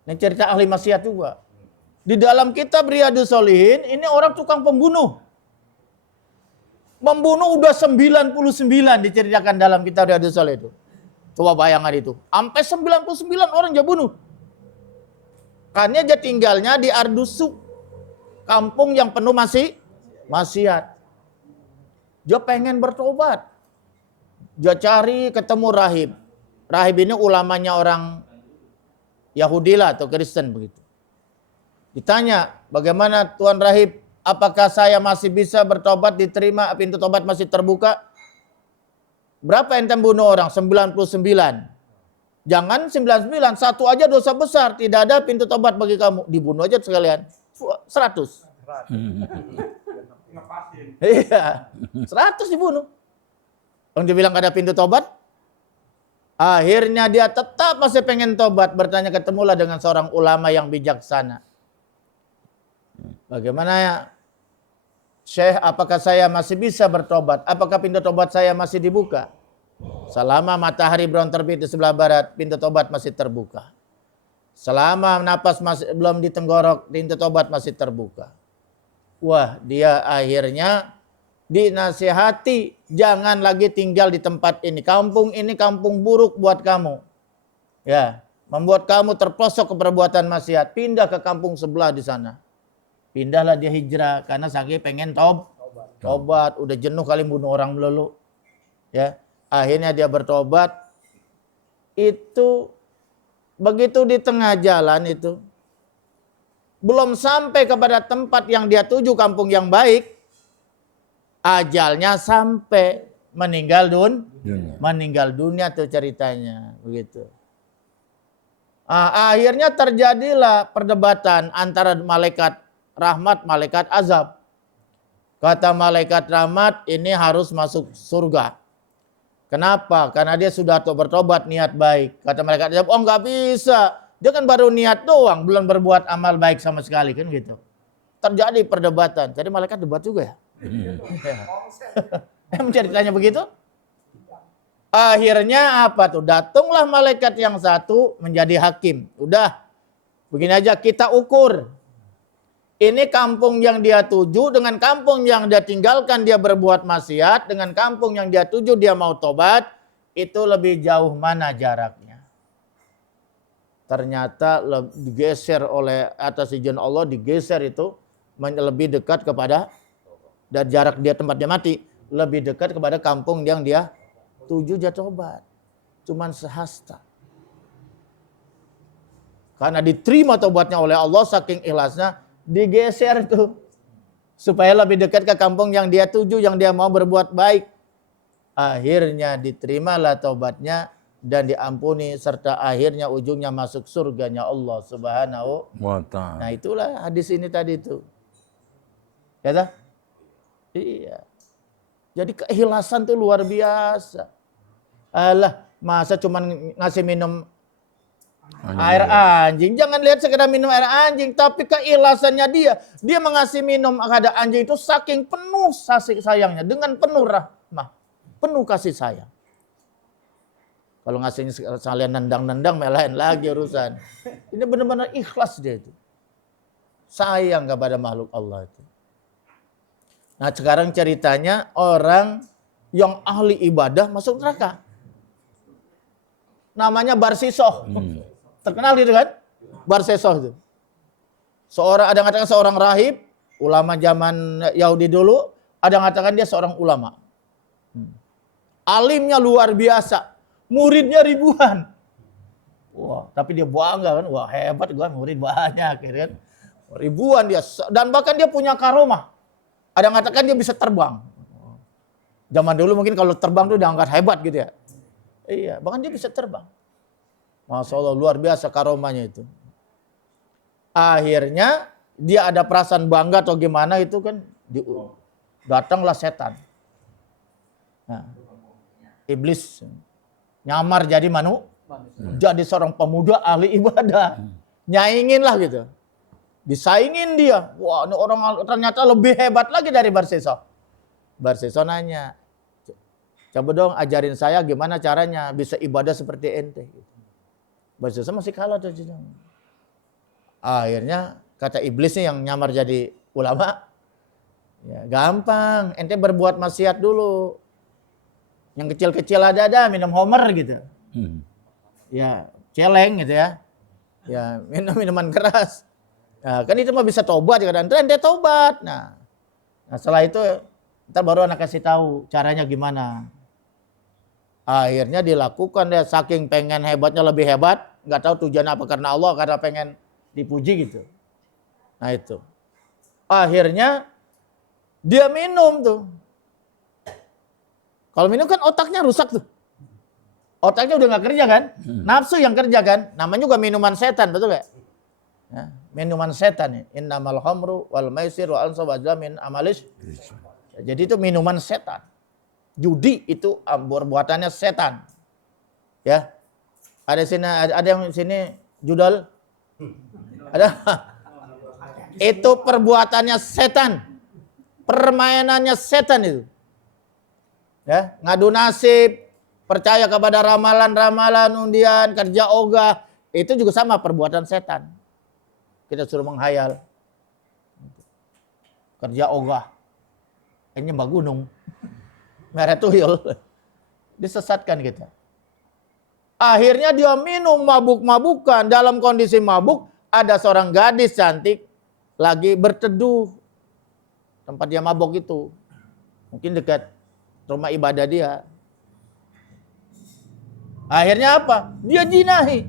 ini cerita ahli maksiat juga. Di dalam kitab Riyadhus Shalihin ini orang tukang pembunuh. Membunuh udah 99 diceritakan dalam kitab Riyadhus Shalihin itu. Coba bayangkan itu. Sampai 99 orang dia bunuh. Karena dia tinggalnya di Ardusu. Kampung yang penuh maksiat. Dia pengen bertobat. Dia cari ketemu rahib. Rahib ini ulamanya orang Yahudi lah atau Kristen begitu. Ditanya, bagaimana Tuan Rahib? Apakah saya masih bisa bertobat, diterima, pintu tobat masih terbuka? Berapa ente bunuh orang? 99. Jangan 99, satu aja dosa besar. Tidak ada pintu tobat bagi kamu. Dibunuh aja sekalian. 100. Iya, 100 dibunuh. Orang dibilang ada pintu tobat. Akhirnya dia tetap masih pengen tobat. Bertanya, ketemulah dengan seorang ulama yang bijaksana. Bagaimana ya? Syekh, apakah saya masih bisa bertobat? Apakah pintu tobat saya masih dibuka? Selama matahari belum terbit di sebelah barat, pintu tobat masih terbuka. Selama napas masih belum ditenggorok, pintu tobat masih terbuka. Wah, dia akhirnya dinasihati, jangan lagi tinggal di tempat ini. Kampung ini kampung buruk buat kamu. Ya, membuat kamu terpelosok ke perbuatan maksiat. Pindah ke kampung sebelah di sana. Pindahlah dia hijrah karena saking pengen tobat, udah jenuh kali bunuh orang melulu. Ya, akhirnya dia bertobat. Itu begitu di tengah jalan itu belum sampai kepada tempat yang dia tuju, kampung yang baik, ajalnya sampai meninggal dunia tuh ceritanya begitu. Akhirnya terjadilah perdebatan antara malaikat rahmat, malaikat azab. Kata malaikat rahmat, ini harus masuk surga. Kenapa? Karena dia sudah bertobat, niat baik. Kata malaikat azab, oh nggak bisa. Dia kan baru niat doang, belum berbuat amal baik sama sekali, kan gitu. Terjadi perdebatan. Jadi malaikat debat juga ya? Emang ceritanya begitu? Akhirnya apa tuh? Datanglah malaikat yang satu menjadi hakim. Udah, begini aja kita ukur. Ini kampung yang dia tuju dengan kampung yang dia tinggalkan dia berbuat maksiat, dengan kampung yang dia tuju dia mau tobat, itu lebih jauh mana jaraknya? Ternyata digeser oleh atas izin Allah, digeser itu lebih dekat kepada, dan jarak dia tempat dia mati lebih dekat kepada kampung yang dia tuju dia tobat. Cuman sehasta. Karena diterima tobatnya oleh Allah saking ikhlasnya, digeser tuh supaya lebih dekat ke kampung yang dia tuju, yang dia mau berbuat baik. Akhirnya diterimalah tobatnya dan diampuni, serta akhirnya ujungnya masuk surganya Allah Subhanahu wa ta'ala. Nah, itulah hadis ini tadi itu. Ya tak? Iya. Jadi keikhlasan tuh luar biasa. Alah, masa cuman ngasih minum air anjing. Jangan lihat sekedar minum air anjing, tapi keikhlasannya dia mengasih minum kepada anjing itu saking penuh kasih sayangnya, dengan penuh rahmah, penuh kasih sayang. Kalau ngasihnya sekalian nendang-nendang, lain lagi urusan. Ini benar-benar ikhlas dia itu. Sayang kepada makhluk Allah itu. Nah, sekarang ceritanya orang yang ahli ibadah masuk neraka. Namanya Barsisoh. Terkenal gitu kan? Barsisoh itu. Ada yang mengatakan seorang rahib, ulama zaman Yahudi dulu, ada yang mengatakan dia seorang ulama. Alimnya luar biasa. Muridnya ribuan. Wah, tapi dia bangga kan, wah hebat gua murid banyak, kan? Ribuan dia, dan bahkan dia punya karomah. Ada yang mengatakan dia bisa terbang. Zaman dulu mungkin kalau terbang tuh dianggap hebat gitu ya. Iya, bahkan dia bisa terbang. Masya Allah, luar biasa karomahnya itu. Akhirnya dia ada perasaan bangga atau gimana itu kan, datanglah setan. Nah, iblis nyamar jadi jadi seorang pemuda ahli ibadah. Nyaingin lah gitu. Disaingin dia. Wah, ini orang ternyata lebih hebat lagi dari Barsisoh. Barsisoh nanya, coba dong ajarin saya gimana caranya bisa ibadah seperti ente. Barsisoh masih kalah tuh. Akhirnya kata iblisnya yang nyamar jadi ulama, ya gampang, ente berbuat maksiat dulu. Yang kecil-kecil ada minum homer gitu. Ya, celeng gitu ya. Ya, minum minuman keras. Nah, kan itu mah bisa tobat ya kan. Ente tobat. Nah, setelah itu ntar baru anak kasih tahu caranya gimana. Akhirnya dilakukan dia saking pengen hebatnya lebih hebat, enggak tahu tujuan apa, karena Allah, karena pengen dipuji gitu. Nah, itu. Akhirnya dia minum tuh. Kalau minum kan otaknya rusak tuh. Otaknya udah gak kerja kan. Nafsu yang kerja kan. Namanya juga minuman setan, betul gak? Ya, minuman setan nih. Innamal khamru wal maisir wal ansab wal azlam min amalis. Jadi itu minuman setan. Judi itu perbuatannya setan. Ya. Ada sini ada yang sini judal? Ada? Itu perbuatannya setan. Permainannya setan itu. Ya, ngadu nasib, percaya kepada ramalan-ramalan, undian, kerja ogah, itu juga sama perbuatan setan. Kita suruh menghayal. Kerja ogah. Ini mbak gunung. Merah tuyul. Disesatkan kita. Akhirnya dia minum mabuk-mabukan. Dalam kondisi mabuk, ada seorang gadis cantik lagi berteduh. Tempat dia mabuk itu. Mungkin dekat rumah ibadah dia. Akhirnya apa? Dia jinahi.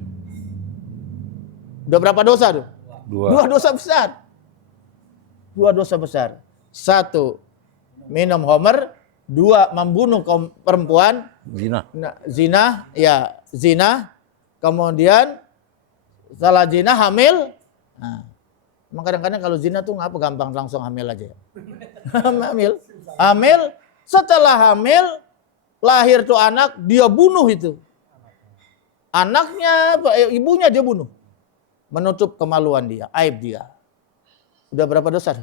Udah berapa dosa tuh? Dua dosa besar. Dua dosa besar. Satu, minum homer. Dua, membunuh kaum perempuan. Zina. Zina. Kemudian salah zina, hamil. Nah, emang kadang-kadang kalau zina tuh ngapa gampang langsung hamil aja. Hamil. Setelah hamil, lahir tuh anak, dia bunuh itu. Anaknya, ibunya dia bunuh. Menutup kemaluan dia, aib dia. Udah berapa dosa?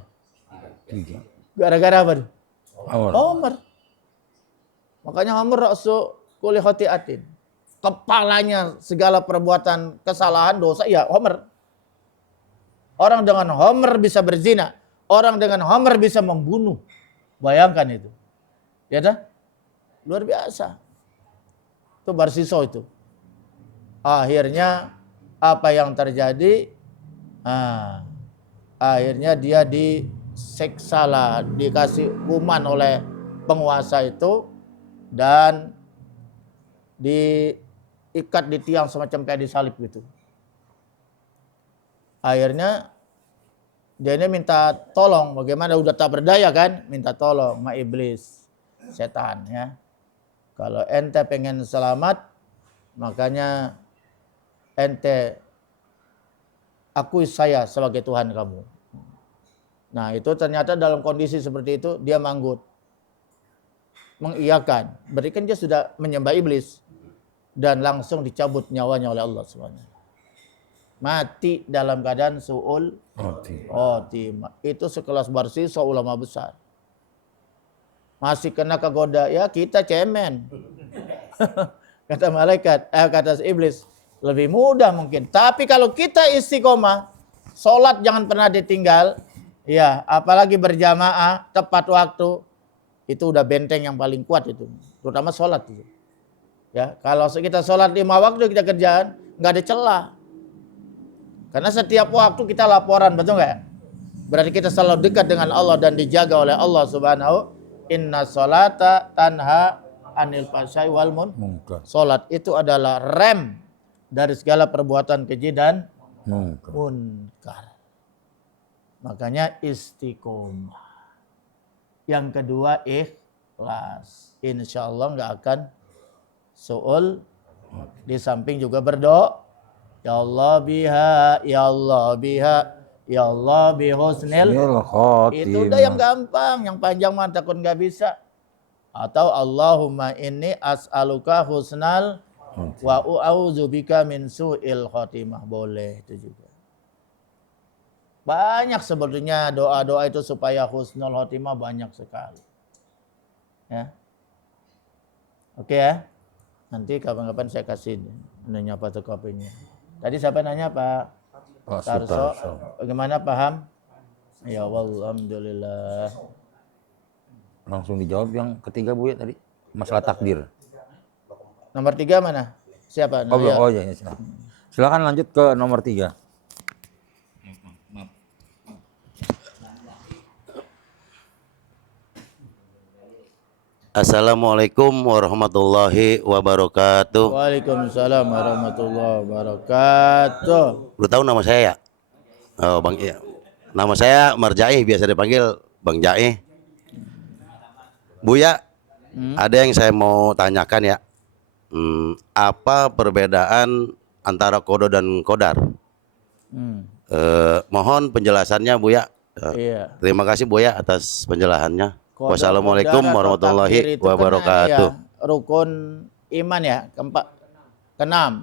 3. Gara-gara apa? Homer. Makanya Homer ra'su kulli khati'atin. Kepalanya segala perbuatan kesalahan, dosa, ya Homer. Orang dengan Homer bisa berzina. Orang dengan Homer bisa membunuh. Bayangkan itu. Ya dah? Luar biasa. Itu Barsiso itu. Akhirnya apa yang terjadi? Akhirnya dia diseksa lah, dikasih hukuman oleh penguasa itu dan diikat di tiang semacam kayak disalib gitu. Akhirnya dia ini minta tolong, bagaimana udah tak berdaya kan? Minta tolong sama iblis, setan ya. Kalau ente pengen selamat, makanya ente akui saya sebagai Tuhan kamu. Nah itu ternyata dalam kondisi seperti itu dia manggut. Mengiyakan. Berarti kan dia sudah menyembah iblis. Dan langsung dicabut nyawanya oleh Allah SWT. Mati dalam keadaan su'ul khotimah. Itu sekelas Barsiso ulama besar. Masih kena kegoda. Ya kita cemen. Kata malaikat, kata iblis. Lebih mudah mungkin. Tapi kalau kita istiqomah, sholat jangan pernah ditinggal. Ya, apalagi berjamaah, tepat waktu. Itu udah benteng yang paling kuat itu. Terutama sholat itu. Ya, kalau kita sholat 5 waktu kita kerjaan, nggak ada celah. Karena setiap waktu kita laporan, betul nggak? Berarti kita selalu dekat dengan Allah dan dijaga oleh Allah Subhanahu. Inna sholata tanha anil fahsya'i wal munkar. Sholat itu adalah rem dari segala perbuatan keji dan munkar. Makanya istiqomah. Yang kedua ikhlas. Insya Allah nggak akan su'ul. Di samping juga berdoa. Ya Allah biha, ya Allah biha, ya Allah bihusnil. Itu udah yang gampang, yang panjang mah takut nggak bisa. Atau Allahumma inni as'aluka husnal wa u'audzubika min su'il khotimah. Boleh itu juga. Banyak sebetulnya doa-doa itu supaya husnul khotimah banyak sekali. Ya. Oke ya. Nanti kapan-kapan saya kasih nanya fotokopinya. Tadi siapa nanya Pak Tarso? Bagaimana paham? Ya Allah, alhamdulillah. Langsung dijawab yang ketiga Bu ya tadi. Masalah takdir. Nomor 3 mana? Siapa? Oh iya, silakan lanjut ke nomor 3. Assalamualaikum warahmatullahi wabarakatuh. Waalaikumsalam warahmatullahi wabarakatuh. Lu tahu nama saya ya? Oh, Bang iya. Nama saya Marjaih, biasa dipanggil Bang Jaih. Buya, ada yang saya mau tanyakan ya. Apa perbedaan antara kodo dan kodar? Mohon penjelasannya Buya. Iya. Terima kasih Buya atas penjelasannya. Qada, Wassalamualaikum qadar atau warahmatullahi takdir itu kan wabarakatuh. ya, rukun iman ya, keenam.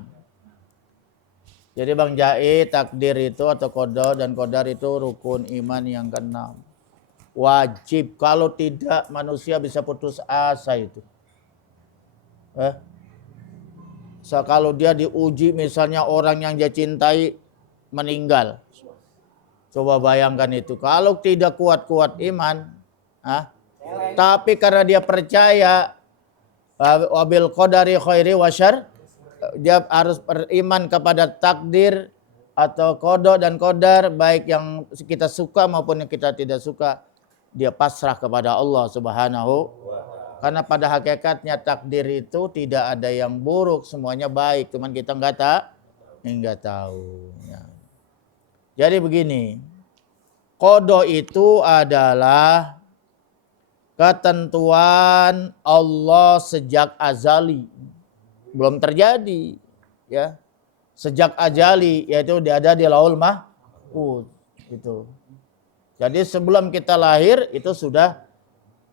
Jadi Bang Jai, takdir itu atau qada dan qadar itu rukun iman yang keenam. Wajib, kalau tidak manusia bisa putus asa itu. Kalau dia diuji misalnya orang yang dia cintai meninggal. Coba bayangkan itu. Kalau tidak kuat-kuat iman, tapi karena dia percaya wabil qadari khairi wasyar, dia harus beriman kepada takdir atau qada dan qadar, baik yang kita suka maupun yang kita tidak suka, dia pasrah kepada Allah Subhanahu. Karena pada hakikatnya takdir itu tidak ada yang buruk, semuanya baik, cuman kita nggak tahu. Ya. Jadi begini, qada itu adalah ketentuan Allah sejak azali, belum terjadi, ya. Sejak azali, yaitu dia ada di Laul Mahfuz itu. Jadi sebelum kita lahir itu sudah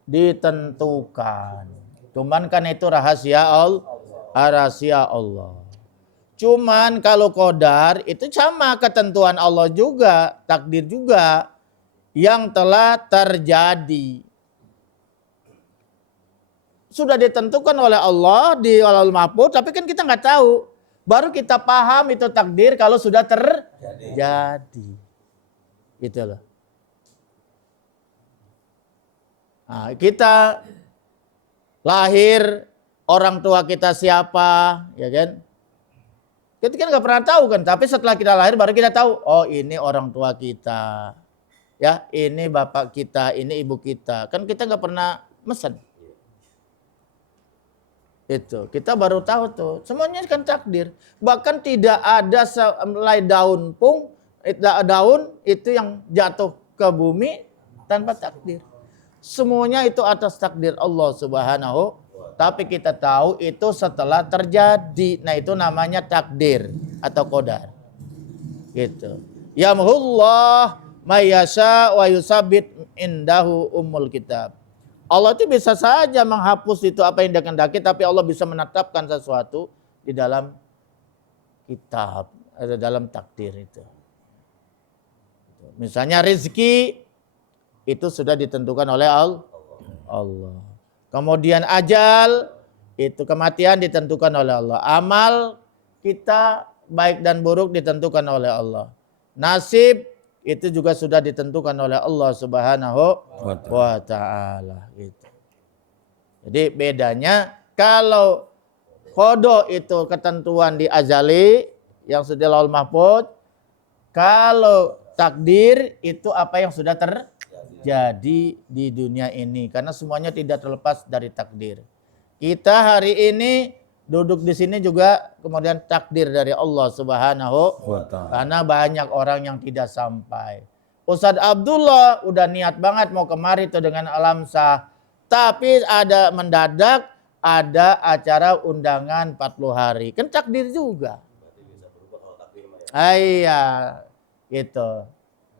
ditentukan. Cuman kan itu rahasia Allah. Cuman kalau qadar itu sama ketentuan Allah juga, takdir juga yang telah terjadi. Sudah ditentukan oleh Allah di Laul Mahfuz, tapi kan kita nggak tahu. Baru kita paham itu takdir kalau sudah terjadi. Gitu loh. Nah, kita lahir, orang tua kita siapa, ya kan? Kita kan nggak pernah tahu kan, tapi setelah kita lahir baru kita tahu, oh ini orang tua kita, ya ini bapak kita, ini ibu kita. Kan kita nggak pernah mesen. Itu kita baru tahu tuh, semuanya kan takdir. Bahkan tidak ada selai daun itu yang jatuh ke bumi tanpa takdir. Semuanya itu atas takdir Allah Subhanahu. Tapi kita tahu itu setelah terjadi. Nah itu namanya takdir atau qadar. Gitu. Yamhullah mayyasha wa yusabbit indahu ummul kitab. Allah itu bisa saja menghapus itu apa yang dia kehendaki, tapi Allah bisa menetapkan sesuatu di dalam kitab, ada dalam takdir itu. Misalnya rezeki itu sudah ditentukan oleh Allah. Kemudian ajal, itu kematian ditentukan oleh Allah. Amal kita baik dan buruk ditentukan oleh Allah. Nasib itu juga sudah ditentukan oleh Allah Subhanahu wa ta'ala. Gitu. Jadi bedanya kalau qada itu ketentuan di azali yang sudah Laul Mahfuz, kalau takdir itu apa yang sudah terjadi di dunia ini, karena semuanya tidak terlepas dari takdir. Kita hari ini duduk di sini juga kemudian takdir dari Allah Subhanahu wa ta'ala. Karena banyak orang yang tidak sampai. Ustadz Abdullah udah niat banget mau kemari tuh dengan alam sah, tapi ada mendadak ada acara undangan 40 hari. Kan takdir juga. Iya, gitu.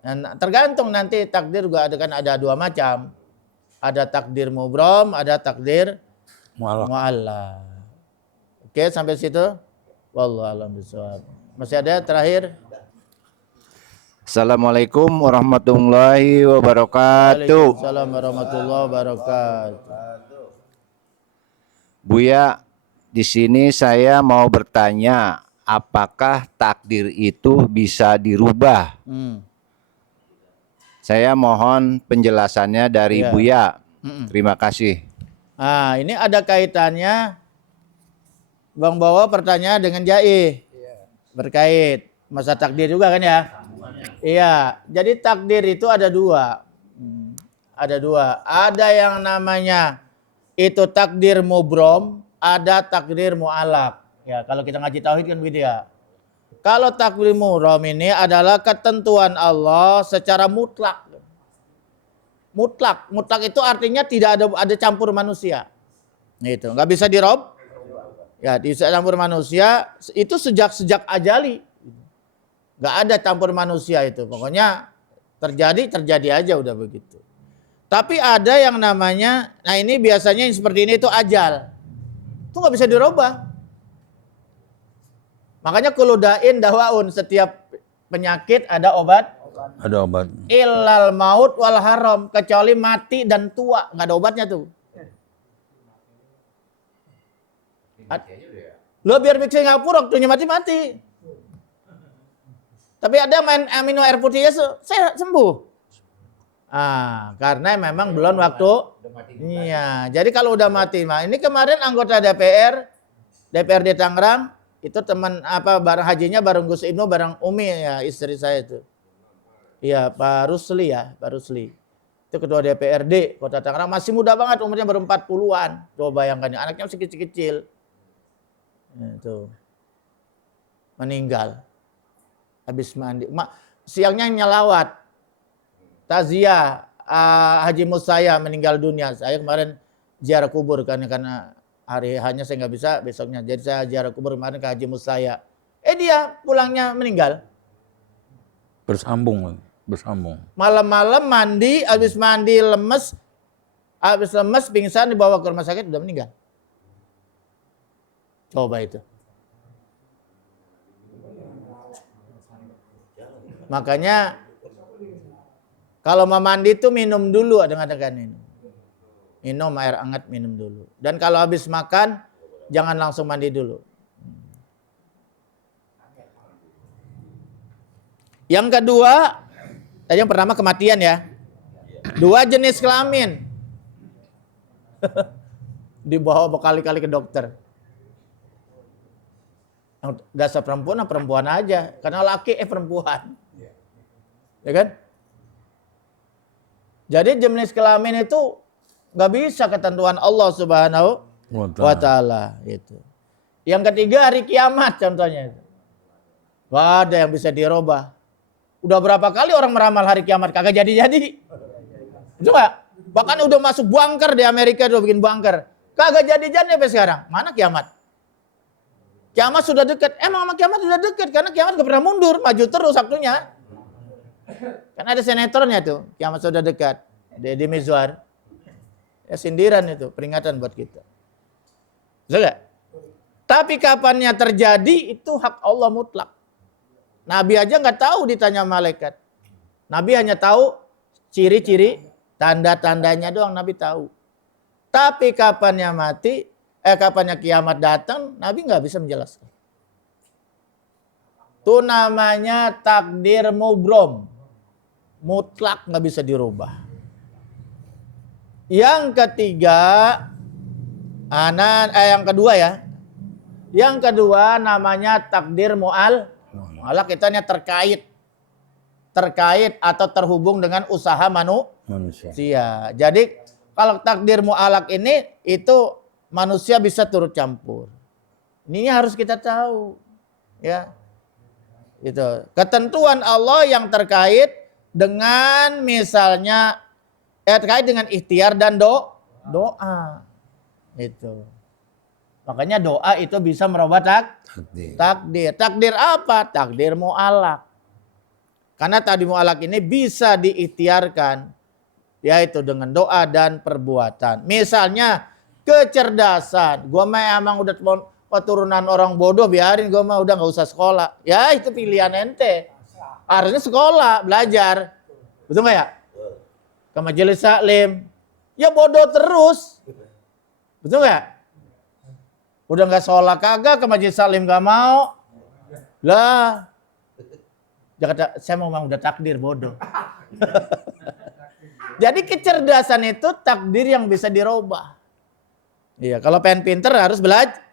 Dan tergantung nanti takdir juga ada dua macam. Ada takdir mubrom, ada takdir mu'allaq. Oke, sampai situ. Wallahu a'lam bishawab. Masih ada terakhir? Assalamualaikum warahmatullahi wabarakatuh. Waalaikumsalam warahmatullahi wabarakatuh. Buya, di sini saya mau bertanya, apakah takdir itu bisa dirubah? Saya mohon penjelasannya dari Buya. Terima kasih. Nah, ini ada kaitannya. Bang bawa pertanyaan dengan Jai. Berkait masa takdir juga kan ya? Iya. Jadi takdir itu ada dua. Ada yang namanya itu takdir mubrom, ada takdir mu'allaq. Ya, kalau kita ngaji tauhid kan begitu ya. Kalau takdir mubrom ini adalah ketentuan Allah secara mutlak. Mutlak itu artinya tidak ada campur manusia. Itu nggak bisa dirob. Ya, di campur manusia itu sejak ajali. Nggak ada campur manusia itu. Pokoknya terjadi aja udah begitu. Tapi ada yang namanya, nah ini biasanya yang seperti ini itu ajal. Itu nggak bisa dirubah. Makanya kuludain dawaun, setiap penyakit ada obat. Ada obat. Illal maut wal haram, kecuali mati dan tua, nggak ada obatnya tuh. Lo biar pergi Singapura waktunya mati. Tapi ada main amino air putihnya saya sembuh. Karena memang belum waktu. Iya, jadi kalau udah mati, ini kemarin anggota DPRD Tangerang itu teman bareng hajinya bareng Gus Ibnu bareng Umi ya istri saya itu. Iya, Pak Rusli. Itu ketua DPRD Kota Tangerang, masih muda banget, umurnya baru 40-an. Coba bayangkan, anaknya masih kecil-kecil. Itu meninggal habis mandi. Siangnya nyelawat. Taziah Haji Musaya meninggal dunia. Saya kemarin ziarah kubur karena hari hanya saya nggak bisa besoknya. Jadi saya ziarah kubur kemarin ke Haji Musaya. Dia pulangnya meninggal. Bersambung. Malam-malam mandi, habis mandi lemes pingsan dibawa ke rumah sakit udah meninggal. Coba itu. Makanya kalau mau mandi itu minum dulu adeng-adegan ini. Minum air hangat, minum dulu. Dan kalau habis makan jangan langsung mandi dulu. Yang kedua, tadi yang pertama kematian ya. 2 jenis kelamin. Dibawa berkali-kali ke dokter. Yang dasar perempuan aja. Karena laki perempuan. Ya kan? Jadi jenis kelamin itu nggak bisa ketentuan Allah Subhanahu wa Ta'ala. Itu. Yang ketiga hari kiamat contohnya. Nggak ada yang bisa dirubah. Udah berapa kali orang meramal hari kiamat kagak jadi-jadi. Itu nggak? Bahkan udah masuk bunker di Amerika, udah bikin bunker. Kagak jadi-jadi sampai sekarang. Mana kiamat? Kiamat sudah dekat. Emang kiamat sudah dekat karena kiamat gak pernah mundur, maju terus waktunya. Kan ada sinetronnya tuh, kiamat sudah dekat. Deddy Mizwar. Ya sindiran itu, peringatan buat kita. Betul gak? Tapi kapannya terjadi itu hak Allah mutlak. Nabi aja nggak tahu ditanya malaikat. Nabi hanya tahu ciri-ciri, tanda-tandanya doang Nabi tahu. Tapi kapannya kapannya kiamat datang, Nabi nggak bisa menjelaskan. Itu namanya takdir mubrom. Mutlak nggak bisa dirubah. Yang ketiga, yang kedua ya. Yang kedua namanya takdir mu'alak. Kita terkait atau terhubung dengan usaha manusia. Jadi kalau takdir mu'alak ini itu manusia bisa turut campur. Ini harus kita tahu. Ya. Itu. Ketentuan Allah yang terkait dengan misalnya terkait dengan ikhtiar dan doa. Itu. Makanya doa itu bisa merubah takdir. Takdir apa? Takdir mu'alak. Karena takdir mu'alak ini bisa diikhtiarkan. Yaitu dengan doa dan perbuatan. Misalnya kecerdasan. Gue mah emang udah keturunan orang bodoh, biarin gue mah udah gak usah sekolah. Ya itu pilihan ente. Harusnya sekolah, belajar. Betul gak ya? Ke majelis taklim. Ya bodoh terus. Betul gak? Udah gak sholat kagak, ke majelis taklim gak mau. Lah. Dia kata, saya mau udah takdir bodoh. Jadi kecerdasan itu takdir yang bisa dirubah. Iya, kalau pengen pinter harus belajar.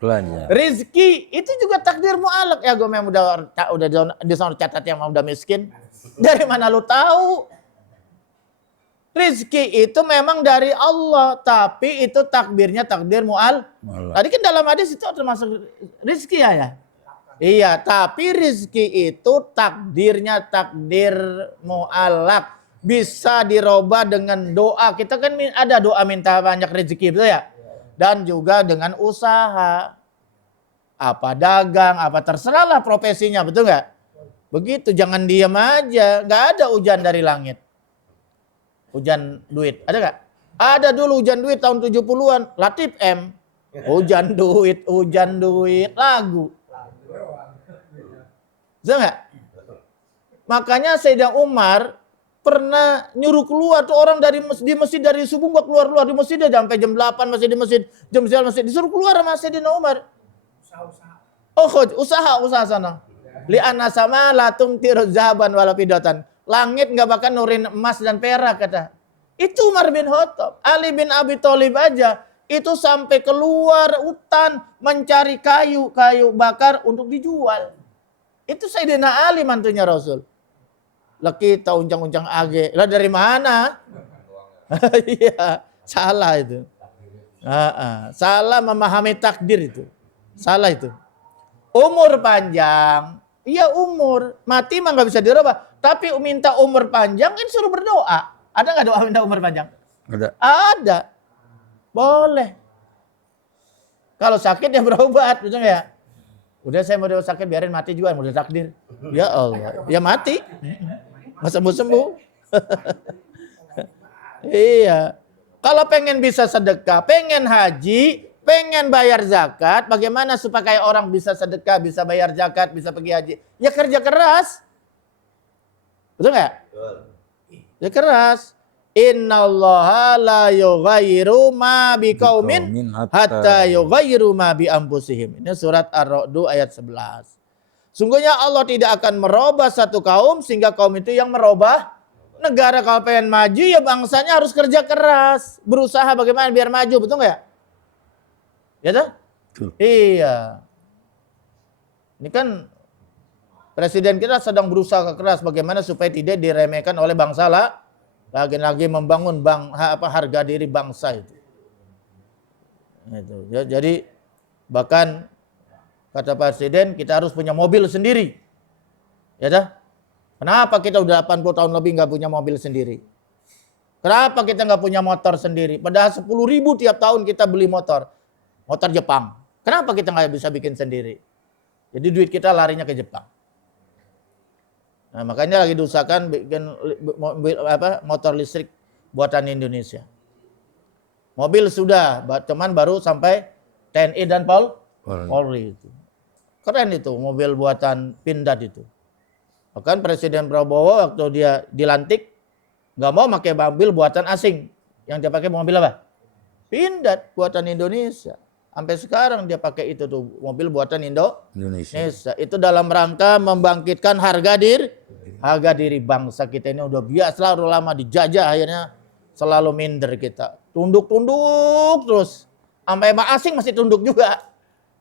Rizki itu juga takdir mu'alak. Ya gue memang udah di sana catat yang udah miskin. Dari mana lu tahu? Rizki itu memang dari Allah, tapi itu takdirnya takdir mu'alak. Tadi kan dalam hadis itu termasuk rizki ya. Iya, tapi rizki itu takdirnya takdir mu'alak. Bisa dirubah dengan doa. Kita kan ada doa minta banyak rezeki, betul ya? Dan juga dengan usaha. Apa dagang, apa terserahlah profesinya, betul nggak? Begitu, jangan diam aja. Nggak ada hujan dari langit. Hujan duit. Ada nggak? Ada dulu hujan duit tahun 70-an. Latif M. Hujan duit lagu. Bisa nggak? Makanya Sayyidina Umar pernah nyuruh keluar tuh orang di masjid dari subuh nggak keluar di masjid aja sampai jam 8 masih di masjid, jam 9 masjid, disuruh keluar sama Sayyidina Umar. Usaha sana. Li'anna sama la tumtiru zahaban wala fidatan. Langit nggak bakal nurin emas dan perak kata. Itu Umar bin Khattab. Ali bin Abi Thalib aja itu sampai keluar hutan mencari kayu bakar untuk dijual. Itu Sayyidina Ali mantunya Rasul. Lah kita unjang-unjang age. Lah dari mana? Iya, salah itu. Salah memahami takdir itu. Salah itu. Umur panjang. Iya umur. Mati mah nggak bisa dirubah. Tapi minta umur panjang ini suruh berdoa. Ada nggak doa minta umur panjang? Ada. Boleh. Kalau sakit ya berobat, betul nggak ya? Udah saya mau sakit biarin mati juga, udah takdir. Ya Allah, ya mati. Masa sembuh. Iya. Kalau pengen bisa sedekah, pengen haji, pengen bayar zakat, bagaimana supaya orang bisa sedekah, bisa bayar zakat, bisa pergi haji? Ya kerja keras. Betul nggak? Ya keras. Innallaha la yughayyiru ma biqaumin hatta yughayyiru ma bi anfusihim. Ini surat Ar-Ra'd ayat 11. Sungguhnya Allah tidak akan merubah satu kaum sehingga kaum itu yang merubah negara. Kalau pengen maju ya bangsanya harus kerja keras, berusaha bagaimana biar maju, betul nggak ya? Ya toh? Iya. Ini kan presiden kita sedang berusaha keras bagaimana supaya tidak diremehkan oleh bangsa lah. Lagi-lagi membangun harga diri bangsa itu. Ya, jadi bahkan kata presiden kita harus punya mobil sendiri. Ya dah. Kenapa kita udah 80 tahun lebih nggak punya mobil sendiri? Kenapa kita nggak punya motor sendiri? Padahal 10.000 tiap tahun kita beli motor Jepang. Kenapa kita nggak bisa bikin sendiri? Jadi duit kita larinya ke Jepang. Nah, makanya lagi diusahakan bikin motor listrik buatan Indonesia. Mobil sudah, cuman baru sampai TNI dan Polri itu. Keren itu mobil buatan Pindad itu. Bahkan Presiden Prabowo waktu dia dilantik nggak mau pakai mobil buatan asing. Yang dia pakai mobil apa? Pindad buatan Indonesia. Sampai sekarang dia pakai itu tuh mobil buatan Indonesia. Itu dalam rangka membangkitkan harga diri bangsa kita ini udah biasa selalu lama dijajah akhirnya selalu minder kita. Tunduk terus. Sampai asing masih tunduk juga.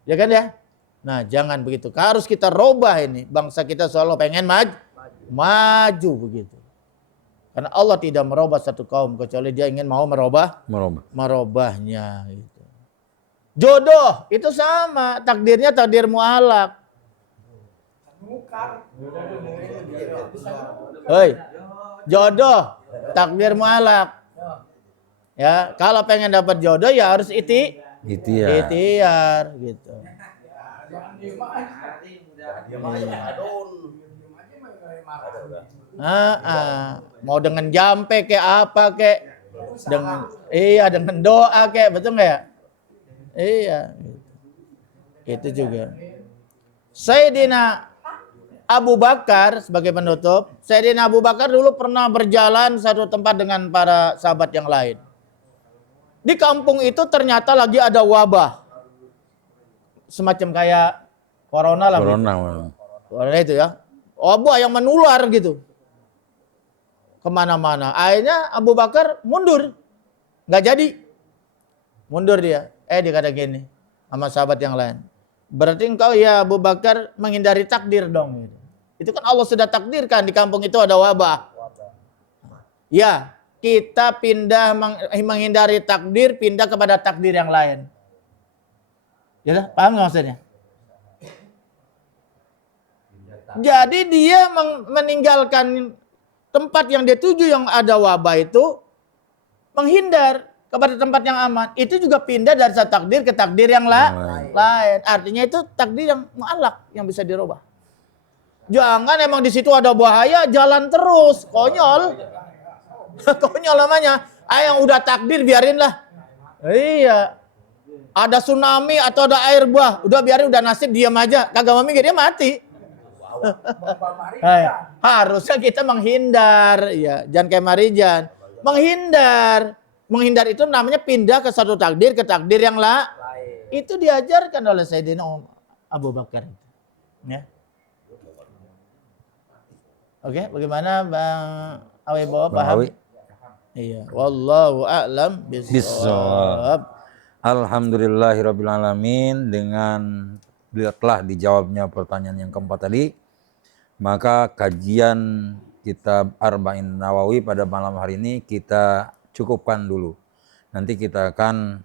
Ya kan ya? Nah, jangan begitu. Harus kita robah ini. Bangsa kita selalu pengen maju begitu. Karena Allah tidak merubah satu kaum kecuali dia ingin mau merubahnya gitu. Jodoh itu sama, takdirnya takdir mu'alaq. Hei, jodoh takdir mu'alaq. Ya, kalau pengen dapat jodoh ya harus ikhtiar gitu. Mau dengan jampe kayak apa kayak dengan doa kayak, betul nggak ya? Iya, itu juga. Sayyidina Abu Bakar sebagai penutup. Sayyidina Abu Bakar dulu pernah berjalan satu tempat dengan para sahabat yang lain. Di kampung itu ternyata lagi ada wabah, semacam kayak corona lah. Corona itu ya, wabah yang menular gitu, kemana-mana. Akhirnya Abu Bakar mundur, nggak jadi, mundur dia. Dia kata gini sama sahabat yang lain. Berarti engkau ya Abu Bakar menghindari takdir dong. Itu kan Allah sudah takdirkan di kampung itu ada wabah. Ya, kita pindah menghindari takdir, pindah kepada takdir yang lain. Ya, paham nggak maksudnya? Jadi dia meninggalkan tempat yang dia tuju yang ada wabah itu, menghindar kepada tempat yang aman. Itu juga pindah dari satu takdir ke takdir yang lain. Artinya itu takdir yang mu'alaq yang bisa dirubah. Jangan emang di situ ada bahaya jalan terus, konyol. Konyol namanya. Yang udah takdir biarin lah. Iya. Ada tsunami atau ada air bah, udah biarin, udah nasib, diam aja. Kagak mau mikir, dia mati. Harusnya kita menghindar, ya. Jangan kayak Marijan. Menghindar. Menghindar itu namanya pindah ke satu takdir ke takdir yang lain. Itu diajarkan oleh Sayyidina Abu Bakar. Ya. Oke, bagaimana Bang Awi Bawa paham? Iya, wallahu a'lam bishawab. Alhamdulillahirabbil alamin. Dengan telah dijawabnya pertanyaan yang keempat tadi, maka kajian kitab Arba'in Nawawi pada malam hari ini kita cukupkan dulu. Nanti kita akan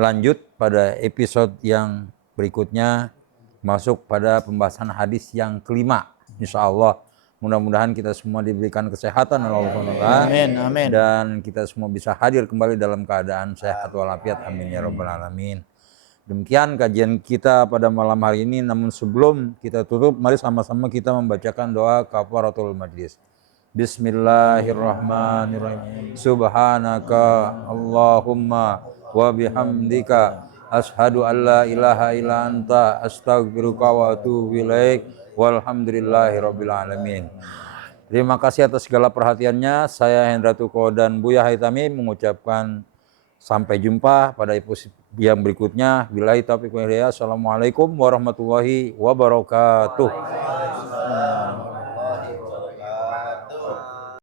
lanjut pada episode yang berikutnya, masuk pada pembahasan hadis yang kelima. Insyaallah. Mudah-mudahan kita semua diberikan kesehatan oleh Allah. Amin, amin. Dan kita semua bisa hadir kembali dalam keadaan sehat walafiat. Amin ya rabbal alamin. Demikian kajian kita pada malam hari ini. Namun sebelum kita tutup, mari sama-sama kita membacakan doa kafaratul majlis. Bismillahirrahmanirrahim. Subhanaka Allahumma wa bihamdika ashhadu an la ilaha illa anta astaghfiruka wa atubu ilaik. Walhamdulillahirabbil alamin. Terima kasih atas segala perhatiannya. Saya Hendra Tuko dan Buya Haitami mengucapkan sampai jumpa pada episode yang berikutnya. Billahi taufiq wal hidayah. Assalamualaikum warahmatullahi wabarakatuh.